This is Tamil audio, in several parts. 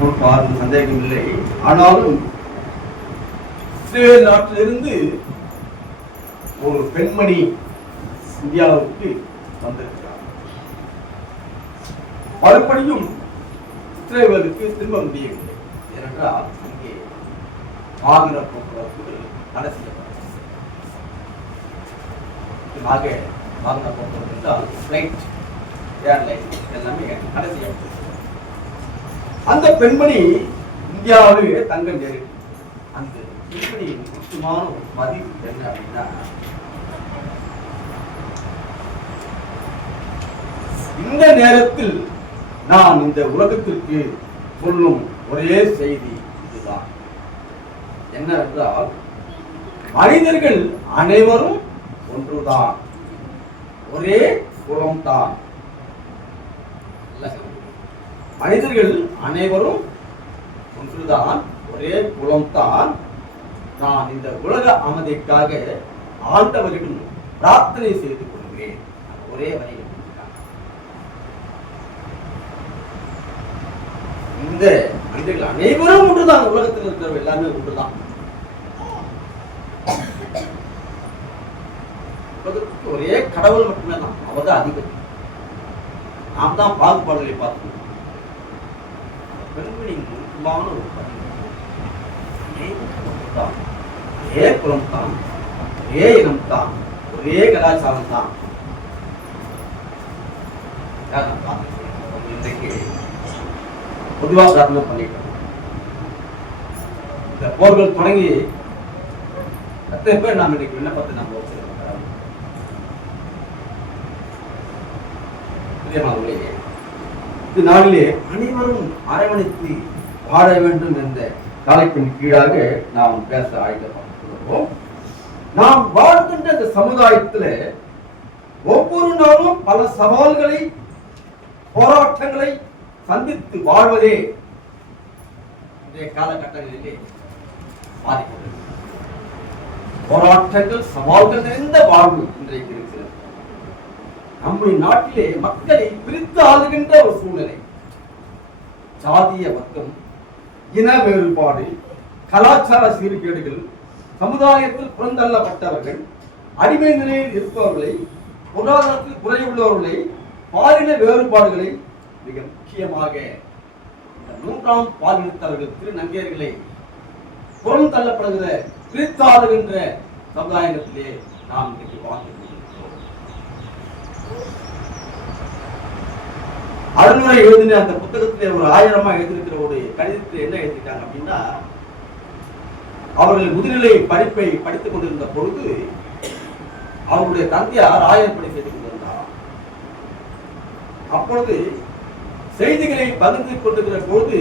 சந்தேகம் இல்லை. ஆனாலும் இஸ்ரேல் நாட்டிலிருந்து ஒரு பெண்மணி இந்தியாவுக்கு வந்திருக்கிறார். மறுபடியும் இஸ்ரேலுக்கு திரும்ப முடியவில்லை. ஏனென்றால் இங்கே வாகன போக்குவரத்து தடை செய்யப்பட்டது. வாகன போக்குவரத்து என்றால் பிளைட், ஏர்லைன் எல்லாமே தடை செய்யப்பட்டது. அந்த பெண்மணி இந்தியாவிலே தங்க நேரில் அந்த பெண்மணியின் முக்கியமான ஒரு பதிவு என்ன அப்படின்னா, இந்த நேரத்தில் நான் இந்த உலகத்திற்கு சொல்லும் ஒரே செய்தி இதுதான். என்னவென்றால், மனிதர்கள் அனைவரும் ஒன்றுதான், ஒரே குலம்தான். மனிதர்கள் அனைவரும் ஒன்றுதான், ஒரே குலம்தான். நான் இந்த உலக அமைதிக்காக ஆண்டவரிடம் பிரார்த்தனை செய்து கொள்கிறேன். ஒரே வரையில் இந்த மனிதர்கள் அனைவரும் ஒன்றுதான், உலகத்தில் இருக்கிறவங்க எல்லாமே ஒன்றுதான். உலகத்துக்கு ஒரே கடவுள் மட்டுமே தான், அவர்தான் அதிபதி. நாம் தான் பாகுபாடுகளை பார்த்து பெண்களின் முக்கியமான ஒரு பதிவு, ஒரே குலம் தான், ஒரே இனம் தான், ஒரே கலாச்சாரம் தான். இன்றைக்கு பொதுவாக பிரார்த்தனை பண்ணிட்டோம். இந்த போர்கள் தொடங்கி எத்தனை பேர் நாம் இன்னைக்கு விண்ணப்பத்தை நாம் இந்த நாளிலே அனைவரும் அரவணைத்து வாழ வேண்டும் என்ற தலைப்பின் கீழாக நாம் பேச ஆயத்தப்படுகிறோம். நாம் வாழ்கின்ற இந்த சமுதாயத்தில் ஒவ்வொரு நாளும் பல சவால்களை, போராட்டங்களை சந்தித்து வாழ்வதே இன்றைய காலகட்டங்களிலே மாறிக்கொண்டது. போராட்டங்கள், சவால்கள் நிறைந்த வாழ்வு இன்றைக்கு இருக்கிறது. நம்முடைய நாட்டிலே மக்களை பிரித்து ஆளுகின்ற ஒரு சூழ்நிலை, சாதிய வர்க்கம், இன வேறுபாடு, கலாச்சார சீர்கேடுகள், சமுதாயத்தில் புறந்தள்ளப்பட்டவர்கள், அடிமை நிலையில் இருப்பவர்களை, பொருளாதாரத்தில் குறைவுள்ளவர்களை, பாலின வேறுபாடுகளை, மிக முக்கியமாக இந்த 3ஆம் பாலினத்தவர்கள், திருநங்கையர்களை புறந்தள்ளப்படுகிற பிரித்தாளுகின்ற சமுதாயத்திலே நாம் இன்றைக்கு வாழ்ந்து அருள்முறை எழுதின அந்த புத்தகத்திலே ஒரு 1000 எழுதியிருக்கிற ஒரு கடிதத்தில் என்ன எழுதிட்டாங்க அப்படின்னா, அவர்கள் முதுநிலை படிப்பை படித்துக் கொண்டிருந்த பொழுது அவருடைய தந்தையார் ஆயர்படி செய்து கொண்டிருந்தார். அப்பொழுது செய்திகளை பகிர்ந்து கொண்டிருக்கிற பொழுது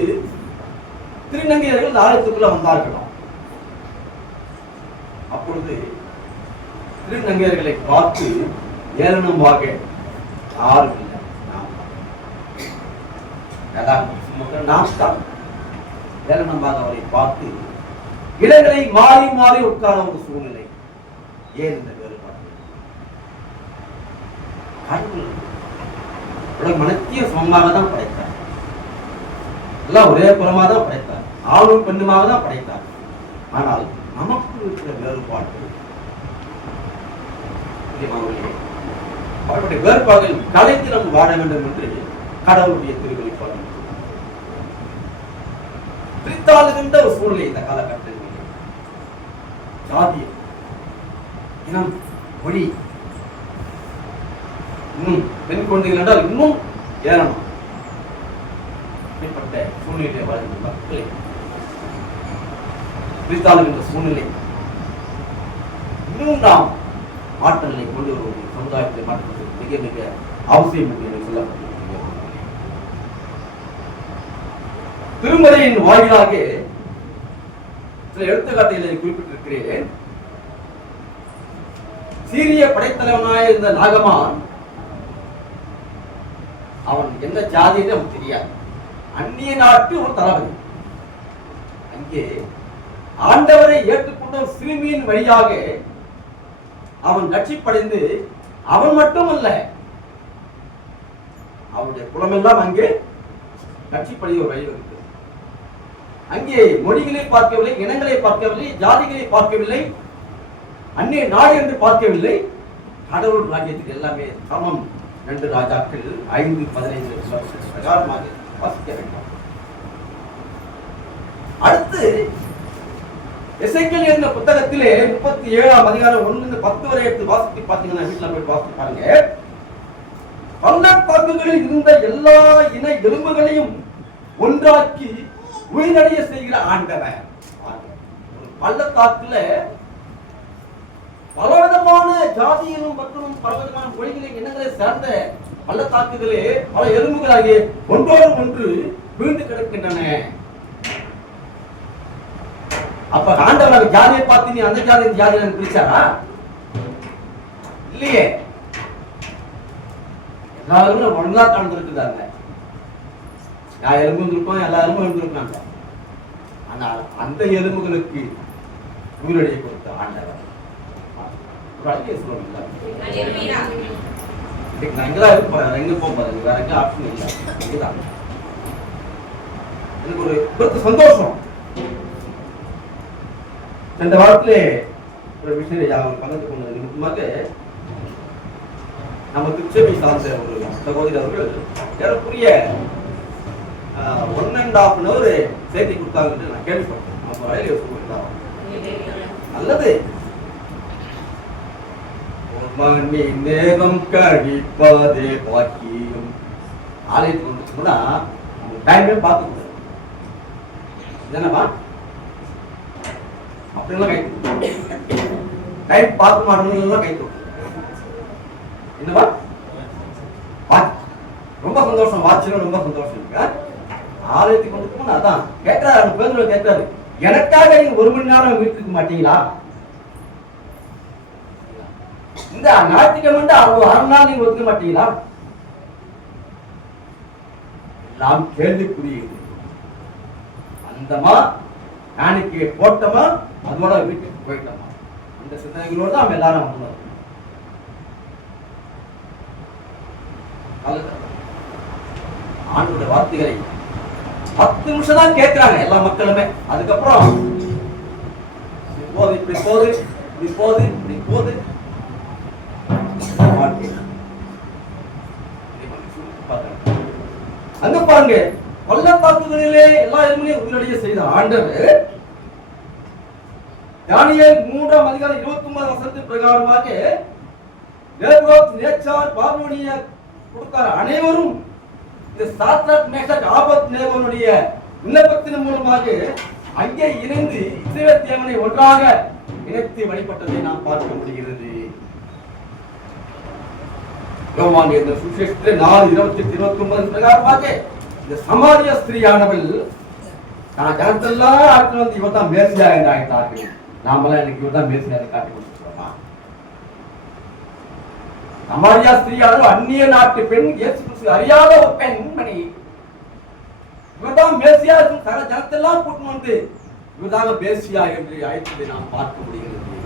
திருநங்கையர்கள் ஆலயத்துக்குள்ள வந்தார்களாம். அப்பொழுது திருநங்கையர்களை பார்த்து ஏளனமாக யாரும் இல்லை, நாம் தான் ஏளனமாக அவரை பார்த்து இடங்களை மாறி மாறி உட்கார ஒரு சூழ்நிலை. ஏன் இந்த வேறுபாடு? கடவுள் மனத்தையும் சமமாக தான் படைத்தார், எல்லாம் ஒரே புறமாக தான் படைத்தார், ஆணும் பெண்ணுமாக தான் படைத்தார். ஆனால் நமக்கு இருக்கிற வேறுபாடு, அவருடைய வேறுபாடுகள் கலைந்து நாம் வாழ வேண்டும் என்று கடவுளுடைய திருவெளிப்பாடு பிரித்தாளுகின்ற ஒரு சூழ்நிலை. இந்த காலகட்டத்தில் சாதியம், இனம், மொழி, இன்னும் பெண் குழந்தைகள் என்றால் இன்னும் ஏறணும். இப்படிப்பட்ட சூழ்நிலையை வாழ்கின்ற மக்களை பிரித்தாளுகின்ற சூழ்நிலை இன்னும் நாம் மாற்றங்களை கொண்டு வருவது, சமுதாயத்தை மாற்றுவது மிக மிக அவசியம் என்று சொல்லப்பட்டிருக்கிறது. திருமறையின் வாயிலாக சில எடுத்துக்காட்டுகளை குறிப்பிட்டிருக்கிறேன். சீரிய படைத்தலைவனாக இருந்த நாகமான், அவன் எந்த ஜாதின்னு அவன் தெரியாது, அந்நிய நாட்டு ஒரு தளபதி. அங்கே ஆண்டவரை ஏற்றுக்கொண்ட ஒரு சிறுமியின் வழியாக அவன் ரட்சிப்படைந்து, அவன் மட்டுமல்ல அவனுடைய குலமெல்லாம் அங்கே ரட்சிப்படைய ஒரு வழி இருக்கு. அங்கே மொழிகளை பார்க்கவில்லை, இனங்களை பார்க்கவில்லை, ஜாதிகளை பார்க்கவில்லை, அந்நிய நாடு என்று பார்க்கவில்லை. கடவுள் ராஜ்யத்துக்கு எல்லாமே சமம் என்று ராஜாக்கள் 5:15 பிரகாரமாக வாசிக்க வேண்டும். அடுத்து எசேக்கியேல் என்ற புத்தகத்திலே 37ஆம் அதிகாரம் 1-10 வரை எடுத்து வாசித்து பார்த்தீங்கன்னா, வீட்டில் போய் வாசித்து பாருங்க. பள்ளத்தாக்குகளில் இருந்த எல்லா இன எலும்புகளையும் ஒன்றாக்கி உயிரடைய செய்கிற ஆண்டவர். பள்ளத்தாக்குல பலவிதமான ஜாதியிலும் மற்றும் பலவிதமான மொழிகளை இனங்களை சேர்ந்த பள்ளத்தாக்குகளே பல எலும்புகளாகிய ஒன்றோடு ஒன்று வீழ்ந்து கிடக்கின்றன. அப்ப ஆண்டவர் ஜாதியை பார்த்து நீ அந்த ஜாதி ஜாதியை பிரிச்சாரா? இல்லையே. எல்லாரும் ஒன்றா கலந்துருக்குதாங்க. நான் எலும்பு இருப்போம், எல்லா எலும்பும் இருந்திருக்காங்க. ஆனால் அந்த எலும்புகளுக்கு உயிரிழைய கொடுத்த ஆண்டவர். எனக்கு ஒரு சந்தோஷம். இந்த வாரத்திலே ஒரு விஷயம் பகிர்ந்து கொண்டது நிமித்தமாக நமக்கு சேவை சார்ந்த ஒரு சகோதரி அவர்கள் ஏறக்குரிய 1.5 hour செய்தி கொடுத்தாங்க. நான் கேள்விப்பட்டேன். அப்ப ரயில்வே சொல்லியிருந்தாங்க அல்லது மணி நேரம் கழிப்பதே பாக்கியம். ஆலயத்துக்கு வந்துச்சுன்னா டைமே பார்க்க கூடாது. என்னப்பா அப்படிலாம் கை டைம் பார்க்க மாட்டோம் கை என்னப்பா ரொம்ப சந்தோஷம். வாட்சிலும் ரொம்ப சந்தோஷம் இருக்கு. ஆலயத்துக்கு வந்து அதான் கேட்கிறாரு, பேருந்துல கேட்கிறாரு, எனக்காக நீங்க 1 மணி நேரம் வீட்டுக்கு மாட்டீங்களா? இந்த ஞாயிற்றுக்கிழமை 1/2 நாள் நீங்க ஒதுக்க மாட்டீங்களா? எல்லாம் கேள்விக்குரியது. அந்தமா காணிக்கை போட்டோமா அதோட வீட்டுக்கு போயிட்டோமா அந்த சிந்தனைகளோடு தான் எல்லாரும் வந்தோம். ஆண்டோட வார்த்தைகளை 10 நிமிஷம் தான் கேட்கிறாங்க எல்லா மக்களுமே. அதுக்கப்புறம் போது இப்படி போது இப்படி போது இப்படி போது அங்க பாருங்க. பள்ளத்தாக்குகளிலே எல்லா எலும்பையும் உயிரடைய செய்த ஆண்டவர் தானியேல் 3ஆம் அதிகாரம் 29ஆம் வசனத்தின் பிரகாரமாக நேச்சார் பாபிலோனிய கொடுத்தார். அனைவரும் இந்த சாத்ராக் மேஷாக் ஆபத்நேகோனுடைய விண்ணப்பத்தின் மூலமாக அங்கே இணைந்து இஸ்ரவேல் தேவனை ஒன்றாக இணைத்து வழிபட்டதை நாம் பார்க்க முடிகிறது. யோவான் இந்த சுவிசேஷத்தில் 4:28-29 பிரகாரமாக இந்த சமாரிய ஸ்திரீயானவள் நான் ஜனத்தெல்லாம் ஆட்கள் வந்து இவர் தான் மேசியா என்று அழைத்தார்கள். நாமெல்லாம் எனக்கு இவர் தான் மேசியா காட்டி கொடுத்துருக்கோமா? சமாரியா ஸ்திரீயானவள் அந்நிய நாட்டு பெண், இயேசு கிறிஸ்து அறியாத ஒரு பெண்மணி. இவர்தான் மேசியா சகல ஜனத்தெல்லாம் கூட்டு வந்து இவர்தான் மேசியா என்று அழைத்ததை நாம் பார்க்க முடிகிறது.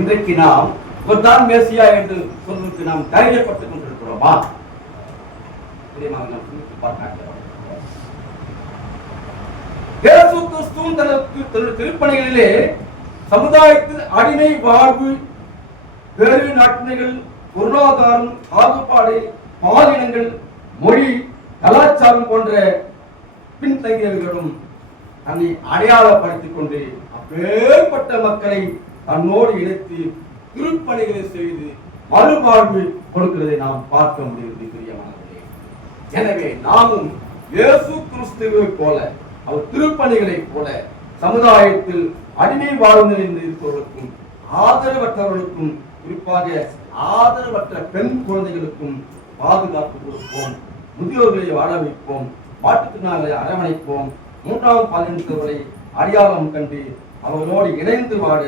இன்றைக்கு நாம் இவர்தான் மேசியா என்று சொல்வதற்கு நாம் தைரியப்பட்டுக் கொண்டிருக்கிறோமா? இயேசு கிறிஸ்து தனது திருப்பணிகளிலே சமுதாயத்தில் அடிமை வாழ்வு, வேறு நாட்டினர்கள், பொருளாதாரம், பாகுபாடு, பாலினங்கள், மொழி, கலாச்சாரம் போன்ற பின்தங்கியவர்களும் தன்னை அடையாளப்படுத்திக் கொண்டு அப்பேற்பட்ட மக்களை தன்னோடு இணைத்து திருப்பணிகளை செய்து மறுவாழ்வு கொடுக்கிறதை நாம் பார்க்க முடிகிறது. பிரியமானவர்களே, எனவே நாமும் இயேசு கிறிஸ்துவை போல அவர் திருப்பணிகளை போல சமுதாயத்தில் அடிமை வாழ்வு நிலையில் இருப்பவர்களுக்கும் ஆதரவற்றவர்களுக்கும் குறிப்பாக ஆதரவற்ற பெண் குழந்தைகளுக்கும் பாதுகாப்பு கொடுப்போம். முதியோர்களை வாழ வைப்போம். மாற்றுத்திறனாளிகளை அரவணைப்போம். 3ஆம் பாலினத்தவர்களை அடையாளம் கண்டு அவர்களோடு இணைந்து வாழ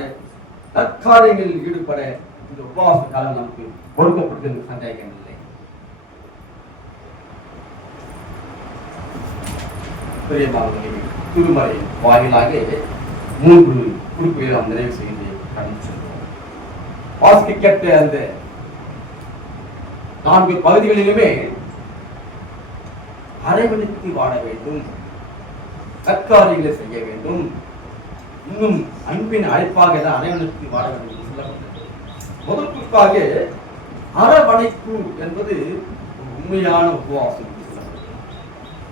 நற்காரியங்களில் ஈடுபட இந்த உபவாச காலம் நமக்கு கொடுக்கப்பட்டிருந்த சந்தேகம் இல்லை. திருமறை வாயிலாக 3 குறிப்புகளை நாம் நிறைவு செய்து கடந்து சென்றோம். வாசிக்க கேட்ட அந்த 4 பகுதிகளிலுமே அரவணைத்து வாழ வேண்டும். நற்காரியங்களை செய்ய வேண்டும். இன்னும் அன்பின் அழைப்பாக அனைவருக்கு வாழ வேண்டும் என்று சொல்லப்பட்டது. முதல் குறிப்பாக அரவணைப்பு என்பது உண்மையான உபவாசம்.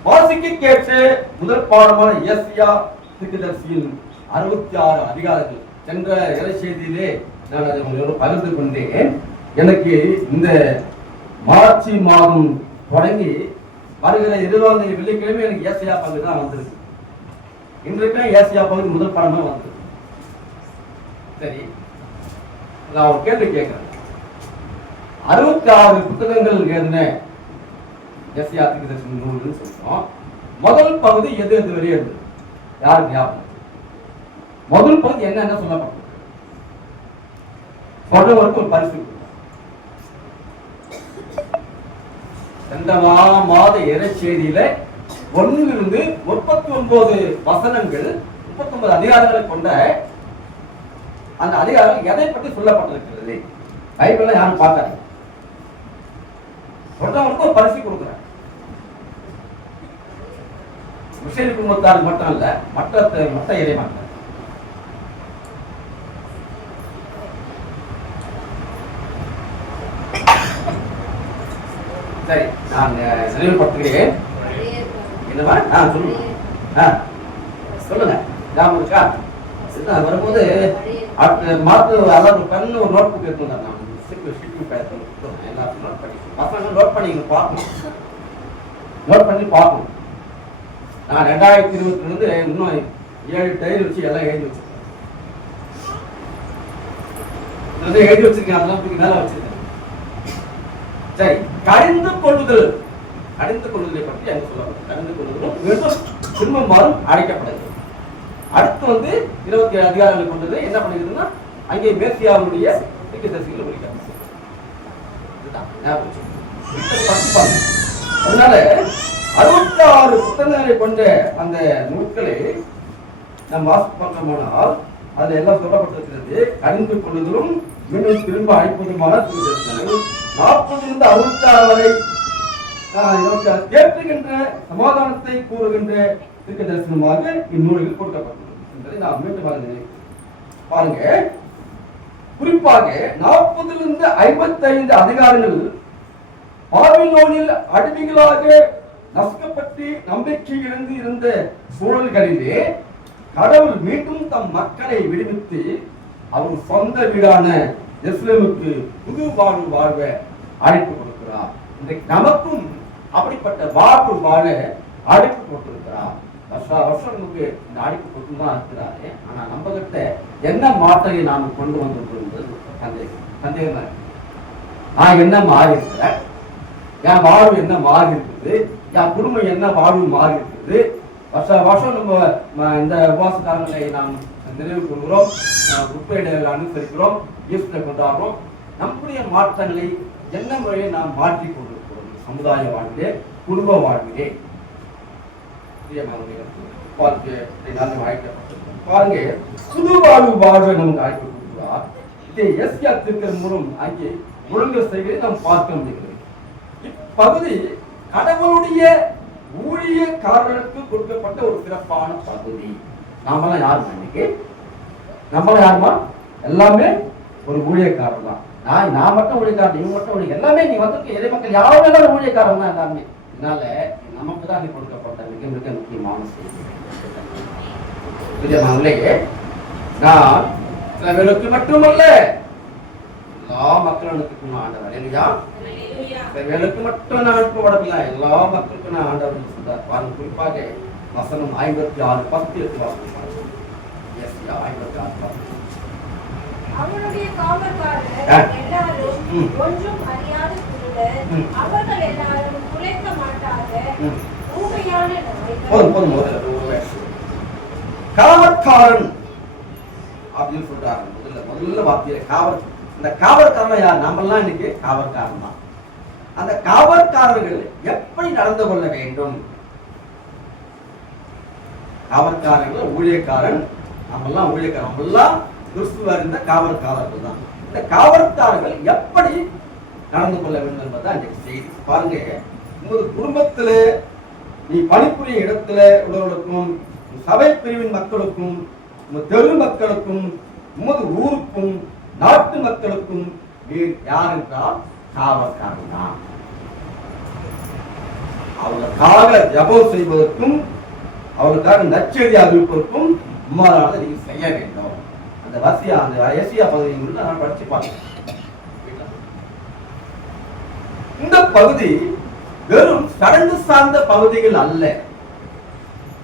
வாசிக்க கேட்ட முதல் பாடமான ஏசியா தீர்க்கதரிசியின் 66 அதிகாரங்கள் சென்ற இறை செய்தியிலே நான் அதை உங்களோடு பகிர்ந்து கொண்டேன். எனக்கு இந்த மார்ச் மாதம் தொடங்கி வருகிற 20ஆம் தேதி வெள்ளிக்கிழமை எனக்கு ஏசியா பகுதி தான் வந்திருக்கு. இன்றைக்கு ஏசியா பகுதி முதல் பாடமா வந்தது. சரி, நான் ஒரு கேள்வி கேட்கிறேன். 66 புத்தகங்கள் எழுதின ஏசியா தீர்க்கதரிசி நூல்னு சொல்றோம். முதல் பகுதி எது எது வரையும் இருந்தது? யாருக்கு ஞாபகம்? முதல் பகுதி என்ன சொல்லப்பட்டது? சொல்றவருக்கு ஒரு பரிசு. சென்ற மாத இறை செய்தியில 1 39 வசனங்கள் 39 அதிகாரங்களை கொண்ட அந்த அதிகாரம் எதை பற்றி சொல்லப்பட்டிருக்கிறது? பைபிள்ல யாரும் பார்த்தாங்க. சொல்றவங்களுக்கு ஒரு பரிசு கொடுக்குறேன். முஸ்லிம் குடும்பத்தாருக்கு மட்டும் இல்ல, மற்ற இறை மக்கள். சரி, நான் நினைவுபடுத்துகிறேன். சொல்லுங்க, ஞாபகம் இருக்கா? வரும்போது மாத்து அதாவது பெண் ஒரு நோட் புக் எடுத்துங்க. நான் எல்லாத்தையும் நோட் பண்ணி பசங்க நோட் பண்ணி பார்க்கணும். நோட் பண்ணி பார்க்கணும். நான் 2022 இன்னும் 7 டைரி வச்சு எல்லாம் எழுதி வச்சிருக்கேன். எழுதி வச்சிருக்கேன், அதெல்லாம் தூக்கி மேல வச்சிருக்கேன். சரி, கடிந்து கொள்ளுதல். கடிந்து கொள்ளுதலை பற்றி அங்க சொல்லப்படும். கடிந்து கொள்ளுதலும் மீண்டும் திரும்பமாறும் அழைக்கப்படுது. அடுத்து 27 அதிகாரங்கள் கொண்டது. என்ன பண்ணுகிறதுன்னா அங்கே மேசியாவுடைய தீர்க்கதரிசிகளை ஒழிக்கிறாங்க. அதனால 66 புத்தகங்களை கொண்ட அந்த நூல்களை நாம் வாசிப்போமானால் அதுல எல்லாம் சொல்லப்பட்டிருக்கிறது. கடிந்து கொள்ளுதலும் மீண்டும் திரும்ப அழைப்பதுமான தீர்க்கதரிசனங்கள் 40 66 வரை தேற்றுகின்ற சமாதானத்தை கூறுகின்ற தீர்க்க தரிசனமாக இந்நூலில் கொடுக்கப்பட்டுள்ளது என்பதை நாம் மீண்டும் பாருங்க. குறிப்பாக 40 55 அதிகாரங்கள் பாபிலோனில் அடிமைகளாக நசுக்கப்பட்டு நம்பிக்கை இழந்து இருந்த சூழல்களிலே கடவுள் மீண்டும் தம் மக்களை விடுவித்து அவர் சொந்த வீடான எருசலேமுக்கு புது வாழ்வு வாழ்வ அழைப்பு கொடுக்கிறார். இன்றைக்கு நமக்கும் அப்படிப்பட்ட வாழ்வு வாழ அழைப்பு கொடுத்திருக்கிறார். வருஷம் நமக்கு இந்த அழைப்பு கொடுத்து தான் இருக்கிறாரு. ஆனா நம்ம கிட்ட என்ன மாற்றத்தை நாம கொண்டு வந்திருக்கிறது சந்தேகம். நான் என்ன மாறி இருக்கிறேன், என் வாழ்வு என்ன மாறி இருக்குது, என் குடும்பம் என்ன வாழ்வு மாறி இருக்குது. வருஷம் நம்ம இந்த உபவாச காலங்களை நாம் நிறைவு கொள்கிறோம், குப்பையிடங்களை அனுசரிக்கிறோம், ஈஸ்டரை கொண்டாடுறோம். நம்முடைய மாற்றங்களை என்ன முறையை நாம் மாற்றிக் கொண்டிருக்கிறோம் சமுதாய வாழ்விலே, குடும்ப வாழ்விலே. பாருங்க, புது வாழ்வு வாழ்வை நமக்கு அழைப்பு கொடுக்கிறார். இதை எஸ்யா திருக்கிற மூலம் அங்கே ஒழுங்கு செய்வதை நாம் பார்க்க முடிகிறது. இப்பகுதி கடவுளுடைய ஊழியக்காரர்களுக்கு கொடுக்கப்பட்ட ஒரு சிறப்பான பகுதி. நாமெல்லாம் யாருமா இன்னைக்கு? நம்மளாம் யாருமா? எல்லாமே ஒரு ஊழியக்காரர் தான். நான் மட்டும் ஊழியக்காரன், இவங்க மட்டும் ஊழியர், எல்லாமே நீ வந்து இறை மக்கள் யாரும் ஊழியக்காரன் தான் எல்லாமே. அதனால நமக்கு தான் கொடுக்கப்பட்ட மிக மிக முக்கியமான செய்தி. நான் சில பேருக்கு மட்டுமல்ல, எல்லா மக்களுக்கும் ஆண்டவர் இல்லையா? சில பேருக்கு மட்டும் நான் அனுப்பப்படவில்லை, எல்லா மக்களுக்கும் நான் ஆண்டவர் சொல்றார். பாருங்க, குறிப்பாக வசனம் 56 10 அவனுடைய காவல்காரர் எல்லாரும் ஒன்றும் அறியாத குருடர், அவர்கள் எல்லாரும் குலைக்க மாட்டாத ஊமையான காவற்காரன் அப்படின்னு சொல்றாங்க. முதல்ல வார்த்தையில காவல். இந்த காவற்காரன் யார்? நம்மெல்லாம் இன்னைக்கு காவற்காரன் தான். அந்த காவற்காரர்கள் எப்படி நடந்து கொள்ள வேண்டும்? காவற்காரர்கள் ஊழியக்காரன், நம்மெல்லாம் ஊழியக்காரன், நம்மெல்லாம் கிறிஸ்துவ அறிந்த காவற்காரர்கள் தான். இந்த காவற்காரர்கள் எப்படி நடந்து கொள்ள வேண்டும் என்பதுதான் இன்றைக்கு செய்தி. பாருங்க, உங்களது குடும்பத்துல நீ பணிபுரிய இடத்துல உள்ளவர்களுக்கும் சபை பிரிவின் மக்களுக்கும், தெரு மக்களுக்கும், உமது ஊருக்கும், நாட்டு மக்களுக்கும் நீர் யார் என்றால் காவற்காரன் தான். அவர்களுக்காக ஜபம் செய்வதற்கும், அவர்களுக்காக நற்செய்தி அறிவிப்பதற்கும் உம்மாலானதை நீங்க செய்ய வேண்டும். அந்த வசியா, அந்த ஏசியா பகுதியில் நான் படிச்சு பார்த்தேன். இந்த பகுதி வெறும் சடங்கு சார்ந்த பகுதிகள் அல்ல.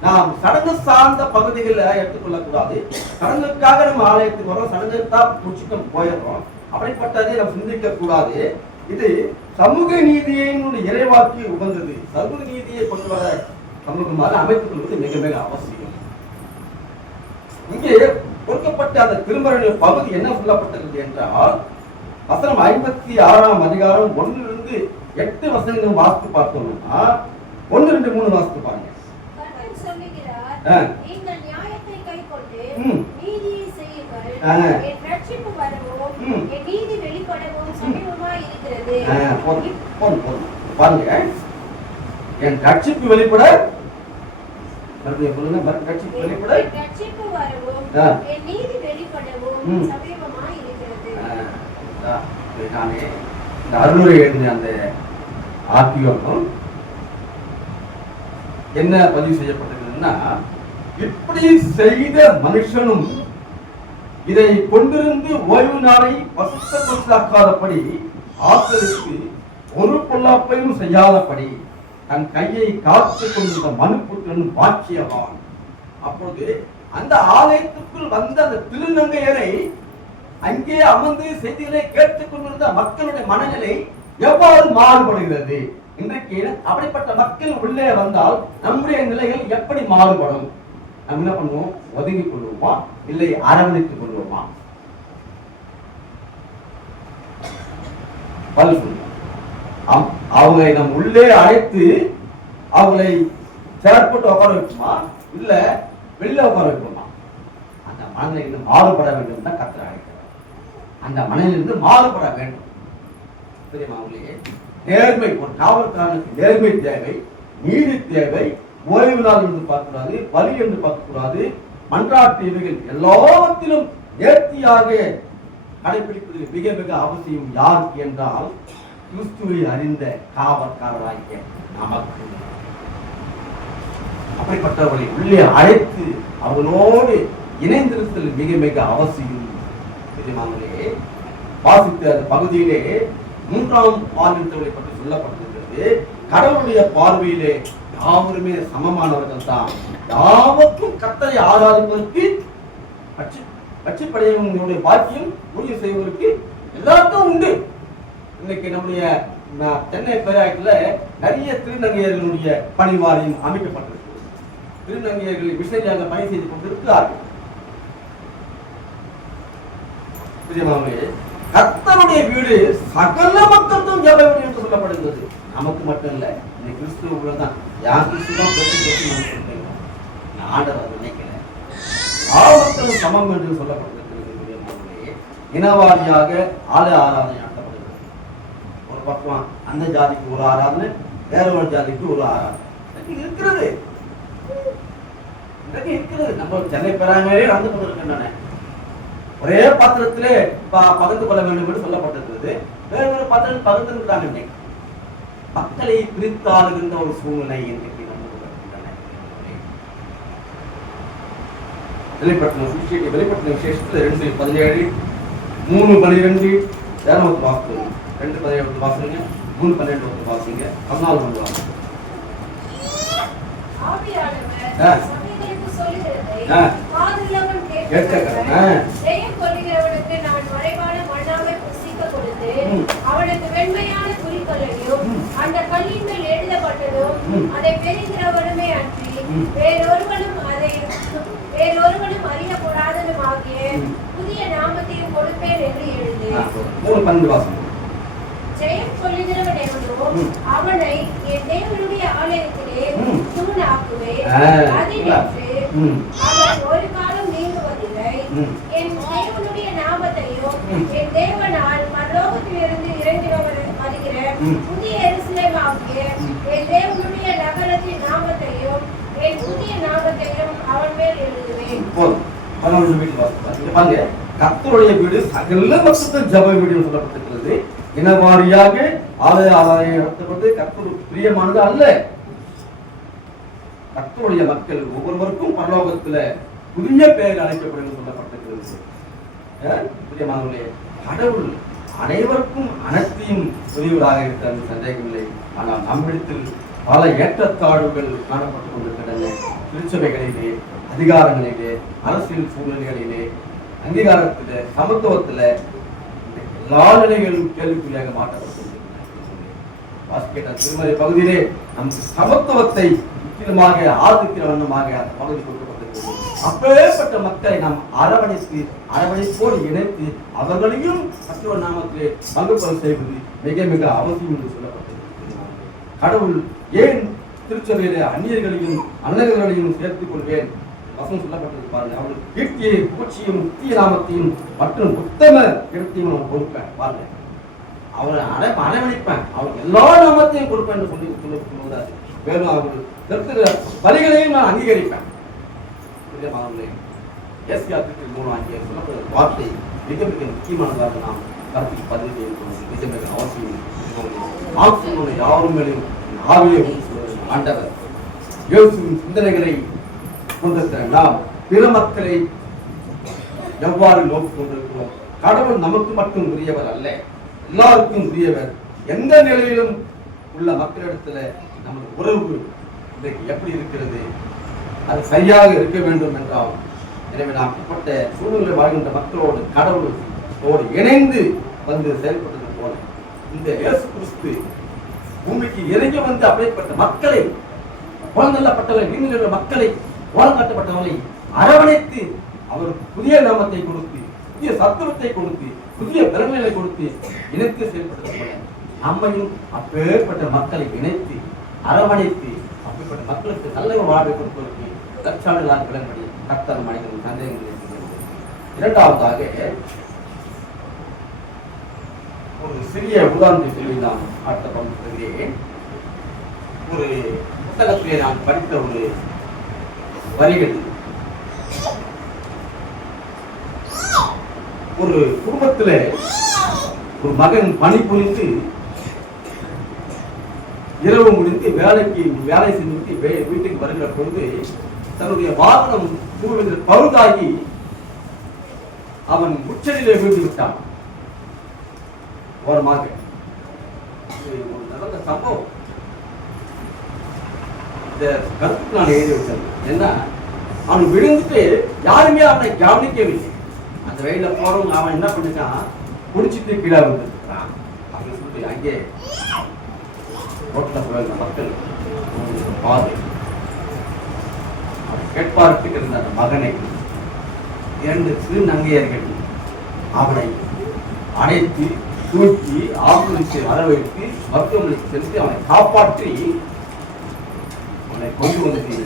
நாம் சடங்கு சார்ந்த பகுதிகளை எடுத்துக்கொள்ள கூடாது. சடங்குக்காக நம்ம ஆலயத்துக்கு வரோம், சடங்கு தான் முடிச்சுட்டு போயிடுறோம், அப்படிப்பட்டதை நாம் சிந்திக்க கூடாது. இது சமூக நீதியினுடைய இறைவாக்கி உகந்தது. சமூக நீதியை கொண்டு வர சமூகமாக அமைத்துக் கொள்வது மிக மிக அவசியம். இங்கே கொடுக்கப்பட்ட அந்த திருமறைய பகுதி என்ன சொல்லப்பட்டது என்றால், வசனம் 56ஆம் அதிகாரம் 1 to 8 வசனங்கள் வாசித்து பார்த்தோம்னா 1, 2, 3 வாசித்து பாருங்க. நீங்கள் நியாயத்தை கைக்கொண்டு நீதியை செய்யுங்கள், என் ரட்சிப்பு வரவும் என் நீதி வெளிப்படவும் சமீபமாய் இருக்கிறது. பாருங்க, என் ரட்சிப்பு வெளிப்பட, ரட்சிப்பு வெளிப்பட, ரட்சிப்பு வரவும் என் நீதி வெளிப்படவும் சமீபமாய் இருக்கிறது. நானே இந்த அருளுரை எழுதின அந்த ஆக்கியோகம் என்ன பதிவு செய்யப்பட்டிருக்குதுன்னா, இப்படி செய்த மனுஷனும் இதை கொண்டிருந்து ஓய்வு நாளை பசுத்தப்படி ஆசிரியருக்கு ஒரு பொல்லாப்பையும் செய்யாதபடி தன் கையை காத்து கொண்டிருந்த மனுப்புற்றன் பாக்கியவான். அப்பொழுது அந்த ஆலயத்துக்குள் வந்த அந்த திருநங்கையரை அங்கே அமர்ந்து செய்திகளை கேட்டுக் கொண்டிருந்த மக்களுடைய மனநிலை எவ்வாறு மாறுபடுகிறது? இன்றைக்கு அப்படிப்பட்ட மக்கள் உள்ளே வந்தால் நம்முடைய நிலைகள் எப்படி மாறுபடும்? நம்ம என்ன பண்ணுவோம்? ஒதுங்கிக் கொள்வோமா, இல்லை அரவணைத்துக் கொள்வோமா? அவங்களை நம் உள்ளே அழைத்து அவங்களை செயற்பட்டு உட்கார வைப்போமா, இல்ல வெளில உட்கார வைப்போமா? அந்த மனநிலையிலிருந்து மாறுபட வேண்டும் தான் கர்த்தர் அழைக்கிறார். அந்த மனநிலையிலிருந்து மாறுபட வேண்டும். தெரியுமா அவங்களே? நேர்மை, ஒரு காவல்காரனுக்கு நேர்மை தேவை, நீதி தேவை, ஓய்வு நாள் என்று பார்க்கக்கூடாது, பலி என்று பார்க்கக்கூடாது, மன்றாட்டு இவைகள் எல்லாத்திலும் நேர்த்தியாக கடைபிடிப்பது மிக மிக அவசியம். யாருக்கு என்றால், கிறிஸ்துவை அறிந்த காவல்காரராகிய நமக்கு. அப்படிப்பட்டவர்களை உள்ளே அழைத்து அவர்களோடு இணைந்திருத்தல் மிக மிக அவசியம். தெரியுமாங்களே? வாசித்த அந்த பகுதியிலே 3ஆம் பாலினத்தவர்களை பற்றி சொல்லப்பட்டிருக்கிறது. கடவுளுடைய பார்வையிலே யாவருமே சமமானவர்கள் தான். யாவருக்கும் கர்த்தரை ஆராதிப்பதற்கு, கட்சிப்படையவங்களுடைய பாக்கியம் ஊழியம் செய்வதற்கு எல்லாருக்கும் உண்டு. இன்னைக்கு நம்முடைய சென்னை பேராயத்துல நிறைய திருநங்கையர்களுடைய பணிவாரியம் அமைக்கப்பட்டிருக்கு. திருநங்கையர்களை விசையாக பணி செய்து கொண்டிருக்கிறார்கள். கர்த்தருடைய வீடு சகல மக்களுக்கும் ஜெப வீடு என்று சொல்லப்படுகிறது. நமக்கு மட்டும் இல்ல, இந்த கிறிஸ்துவ தான். யார் கிறிஸ்துவ ஆண்டவர் நினைக்கல, மக்களும் சமம் என்று சொல்லப்பட்டிருக்கிறது. இனவாரியாக ஆலய ஆராதனை நடத்தப்படுகிறது. ஒரு பக்கம் அந்த ஜாதிக்கு ஒரு ஆராதனை, வேற ஒரு ஜாதிக்கு ஒரு ஆராதனை இருக்கிறது. நம்ம சென்னை பெறாங்களே நடந்து கொண்டிருக்கின்றன. ஒரே பாத்திரத்திலே பகிர்ந்து கொள்ள வேண்டும் என்று சொல்லப்பட்டிருக்கிறது. வேற ஒரு பாத்திரம் பகிர்ந்து மக்களை பிரித்தாளுகின்ற ஒரு சூழ்நிலை இன்றைக்கு வெளிப்பட்ட விசேஷத்தில் 2:17, 3:12 வேற வாக்கு, 2:17 வாக்குங்க, 3:12 வாக்குங்க, 14 வாக்கு. அவனுக்கு வெண்மையான குறிக்கல்லையும் அந்த கல்லின் மேல் எழுதப்பட்டதும் அதை பெறுகிறவனுமே அன்றி வேறொருவனும் அறியப்படாததும் ஆகிய புதிய நாமத்தையும் கொடுப்பேன் என்று எழுது. ஜெயம் சொல்லுகிறவன் எவனோ அவனை என் தேவனுடைய ஆலயத்திலே தூணாக்குவேன். அதினின்று அவன் ஒரு காலம் நீங்குவதில்லை. என் தேவனுடைய நாமத்தையும் என் தேவனால் பரலோகத்திலிருந்து இறங்கி வருகிற புதிய எருசலேம் ஆகிய என் தேவனுடைய நகரத்தின் நாமத்தையும் என் புதிய நாமத்தையும் அவன் மேல் எழுதுவேன். போதும். 11 வீட்டு வாசிப்பார். இங்க பாருங்க, கர்த்தருடைய வீடு சகல மக்களுக்கும் ஜெப வீடு சொல்லப்பட்டிருக்கிறது. இனவாரியாக ஆலயம் நடத்தப்பட்டு கர்த்தருக்கு பிரியமானது அல்ல. கர்த்தருடைய மக்கள் ஒவ்வொருவருக்கும் பரலோகத்துல புதிய பெயர் அழைக்கப்படும் சொல்லப்பட்டிருக்கிறது. பிரியமானவர்களே, கடவுள் அனைவருக்கும் அனைத்தையும் புதியவராக இருக்கிறது, சந்தேகமில்லை. ஆனால் நம்மிடத்தில் பல ஏற்றத்தாழ்வுகள் காணப்பட்டுக் கொண்டிருக்கின்றன. திருச்சபைகளிலே, அதிகாரங்களிலே, அரசியல் சூழ்நிலைகளிலே, அங்கீகாரத்திலே, சமத்துவத்தில எல்லா நிலைகளும் கேள்விக்குறியாக மாற்றப்பட்டிருக்கின்றன. வாசிக்கின்ற திருமலை பகுதியிலே நம் சமத்துவத்தை முற்றிலுமாக ஆதரிக்கிற வண்ணமாக அந்த பகுதி கொடுக்கப்பட்டிருக்கிறது. அப்பேற்பட்ட மக்களை நாம் அரவணைப்போடு இணைத்து அவர்களையும் மற்றொரு நாமத்திலே பங்குபெற செய்வது மிக மிக அவசியம் என்று சொல்லப்பட்டிருக்கிறது. கடவுள் ஏன் திருச்சபையிலே அந்நியர்களையும் அன்னகர்களையும் சேர்த்துக் கொள்வேன் வசனம் சொல்லப்பட்டது பாருங்க. அவர்கள் கீர்த்தியை, பூச்சியும், முக்கிய நாமத்தையும் மற்றும் உத்தம கீர்த்தியும் அவன் கொடுப்பேன் பாருங்க. அவரை அரவணைப்பேன், அவர் எல்லா நாமத்தையும் கொடுப்பேன் என்று சொல்லுவதாரு. மேலும் அவர்கள் செலுத்துகிற பலிகளையும் நான் அங்கீகரிப்பேன். சொல்லப்படுற வார்த்தை மிக மிக முக்கியமானதாக நாம் கருத்தில் பதிவு செய்யணும். மிக மிக அவசியம். யாரும் மேலும் ஆவியை ஆண்டவர் இயேசுவின் சிந்தனைகளை கொண்டிருக்கிற நாம் பிற மக்களை எவ்வாறு நோக்கி கொண்டிருக்கிறோம்? கடவுள் நமக்கு மட்டும் உரியவர் அல்ல, எல்லாருக்கும் உரியவர். எந்த நிலையிலும் உள்ள மக்களிடத்துல நமது உறவு இன்றைக்கு எப்படி இருக்கிறது? அது சரியாக இருக்க வேண்டும் என்றால், எனவே நாம் அப்படிப்பட்ட சூழ்நிலை வாழ்கின்ற மக்களோடு கடவுளோடு இணைந்து வந்து செயல்பட்டது போல இந்த இயேசு கிறிஸ்து பூமிக்கு இறங்கி வந்து அப்படிப்பட்ட மக்களை, புறந்தள்ளப்பட்டவர்களை, நீங்கிற மக்களை, ஓரங்கட்டப்பட்டவர்களை அரவணைத்து அவருக்கு புதிய நாமத்தை கொடுத்து, புதிய சத்துவத்தை கொடுத்து, புதிய பலன்களை கொடுத்து இணைத்து செயல்பட்டது போல நம்மையும் அப்பேற்பட்ட மக்களை இணைத்து அரவணைத்து அப்படிப்பட்ட மக்களுக்கு நல்ல வாழ்வை கொடுப்பதற்கு தற்சாடுகளாக விளம்படி கர்த்தர் மனிதன் சந்தேகங்கள் இருக்கிறது. இரண்டாவதாக ஒரு சிறிய உதாரணத்தை சொல்லி நான் அடுத்த பகுதியில் ஒரு புத்தகத்திலே நான் படித்த ஒரு வரிகள். ஒரு குடும்பத்தில் ஒரு மகன் பணிபுரிந்து இரவு முடிந்து வேலை செஞ்சு வீட்டுக்கு வருகிற பொழுது தன்னுடைய வாகனம் பழுதாகி அவன் உச்சரிலே வீழ்ந்து விட்டான். ஓரமாக நடந்த சம்பவம் இந்த கருத்துக்கு நான் எழுதி வச்சேன். ஏன்னா அவன் விழுந்துட்டு யாருமே அவனை கவனிக்கவில்லை. அந்த வழியில போறவங்க அவன் என்ன பண்ணிட்டான், குடிச்சிட்டு கீழே விழுந்துருக்கான் அப்படின்னு சொல்லி அங்கே ரோட்ல போயிருந்த மக்கள் பாதை கேட்பார்த்துக்கு இருந்த அந்த மகனை 2 சிறு நங்கையர்கள் அவனை அடைத்து தூக்கி ஆம்புலன்ஸை வரவைத்து மருத்துவமனைக்கு சென்று அவனை காப்பாற்றி அவனை கொண்டு வந்து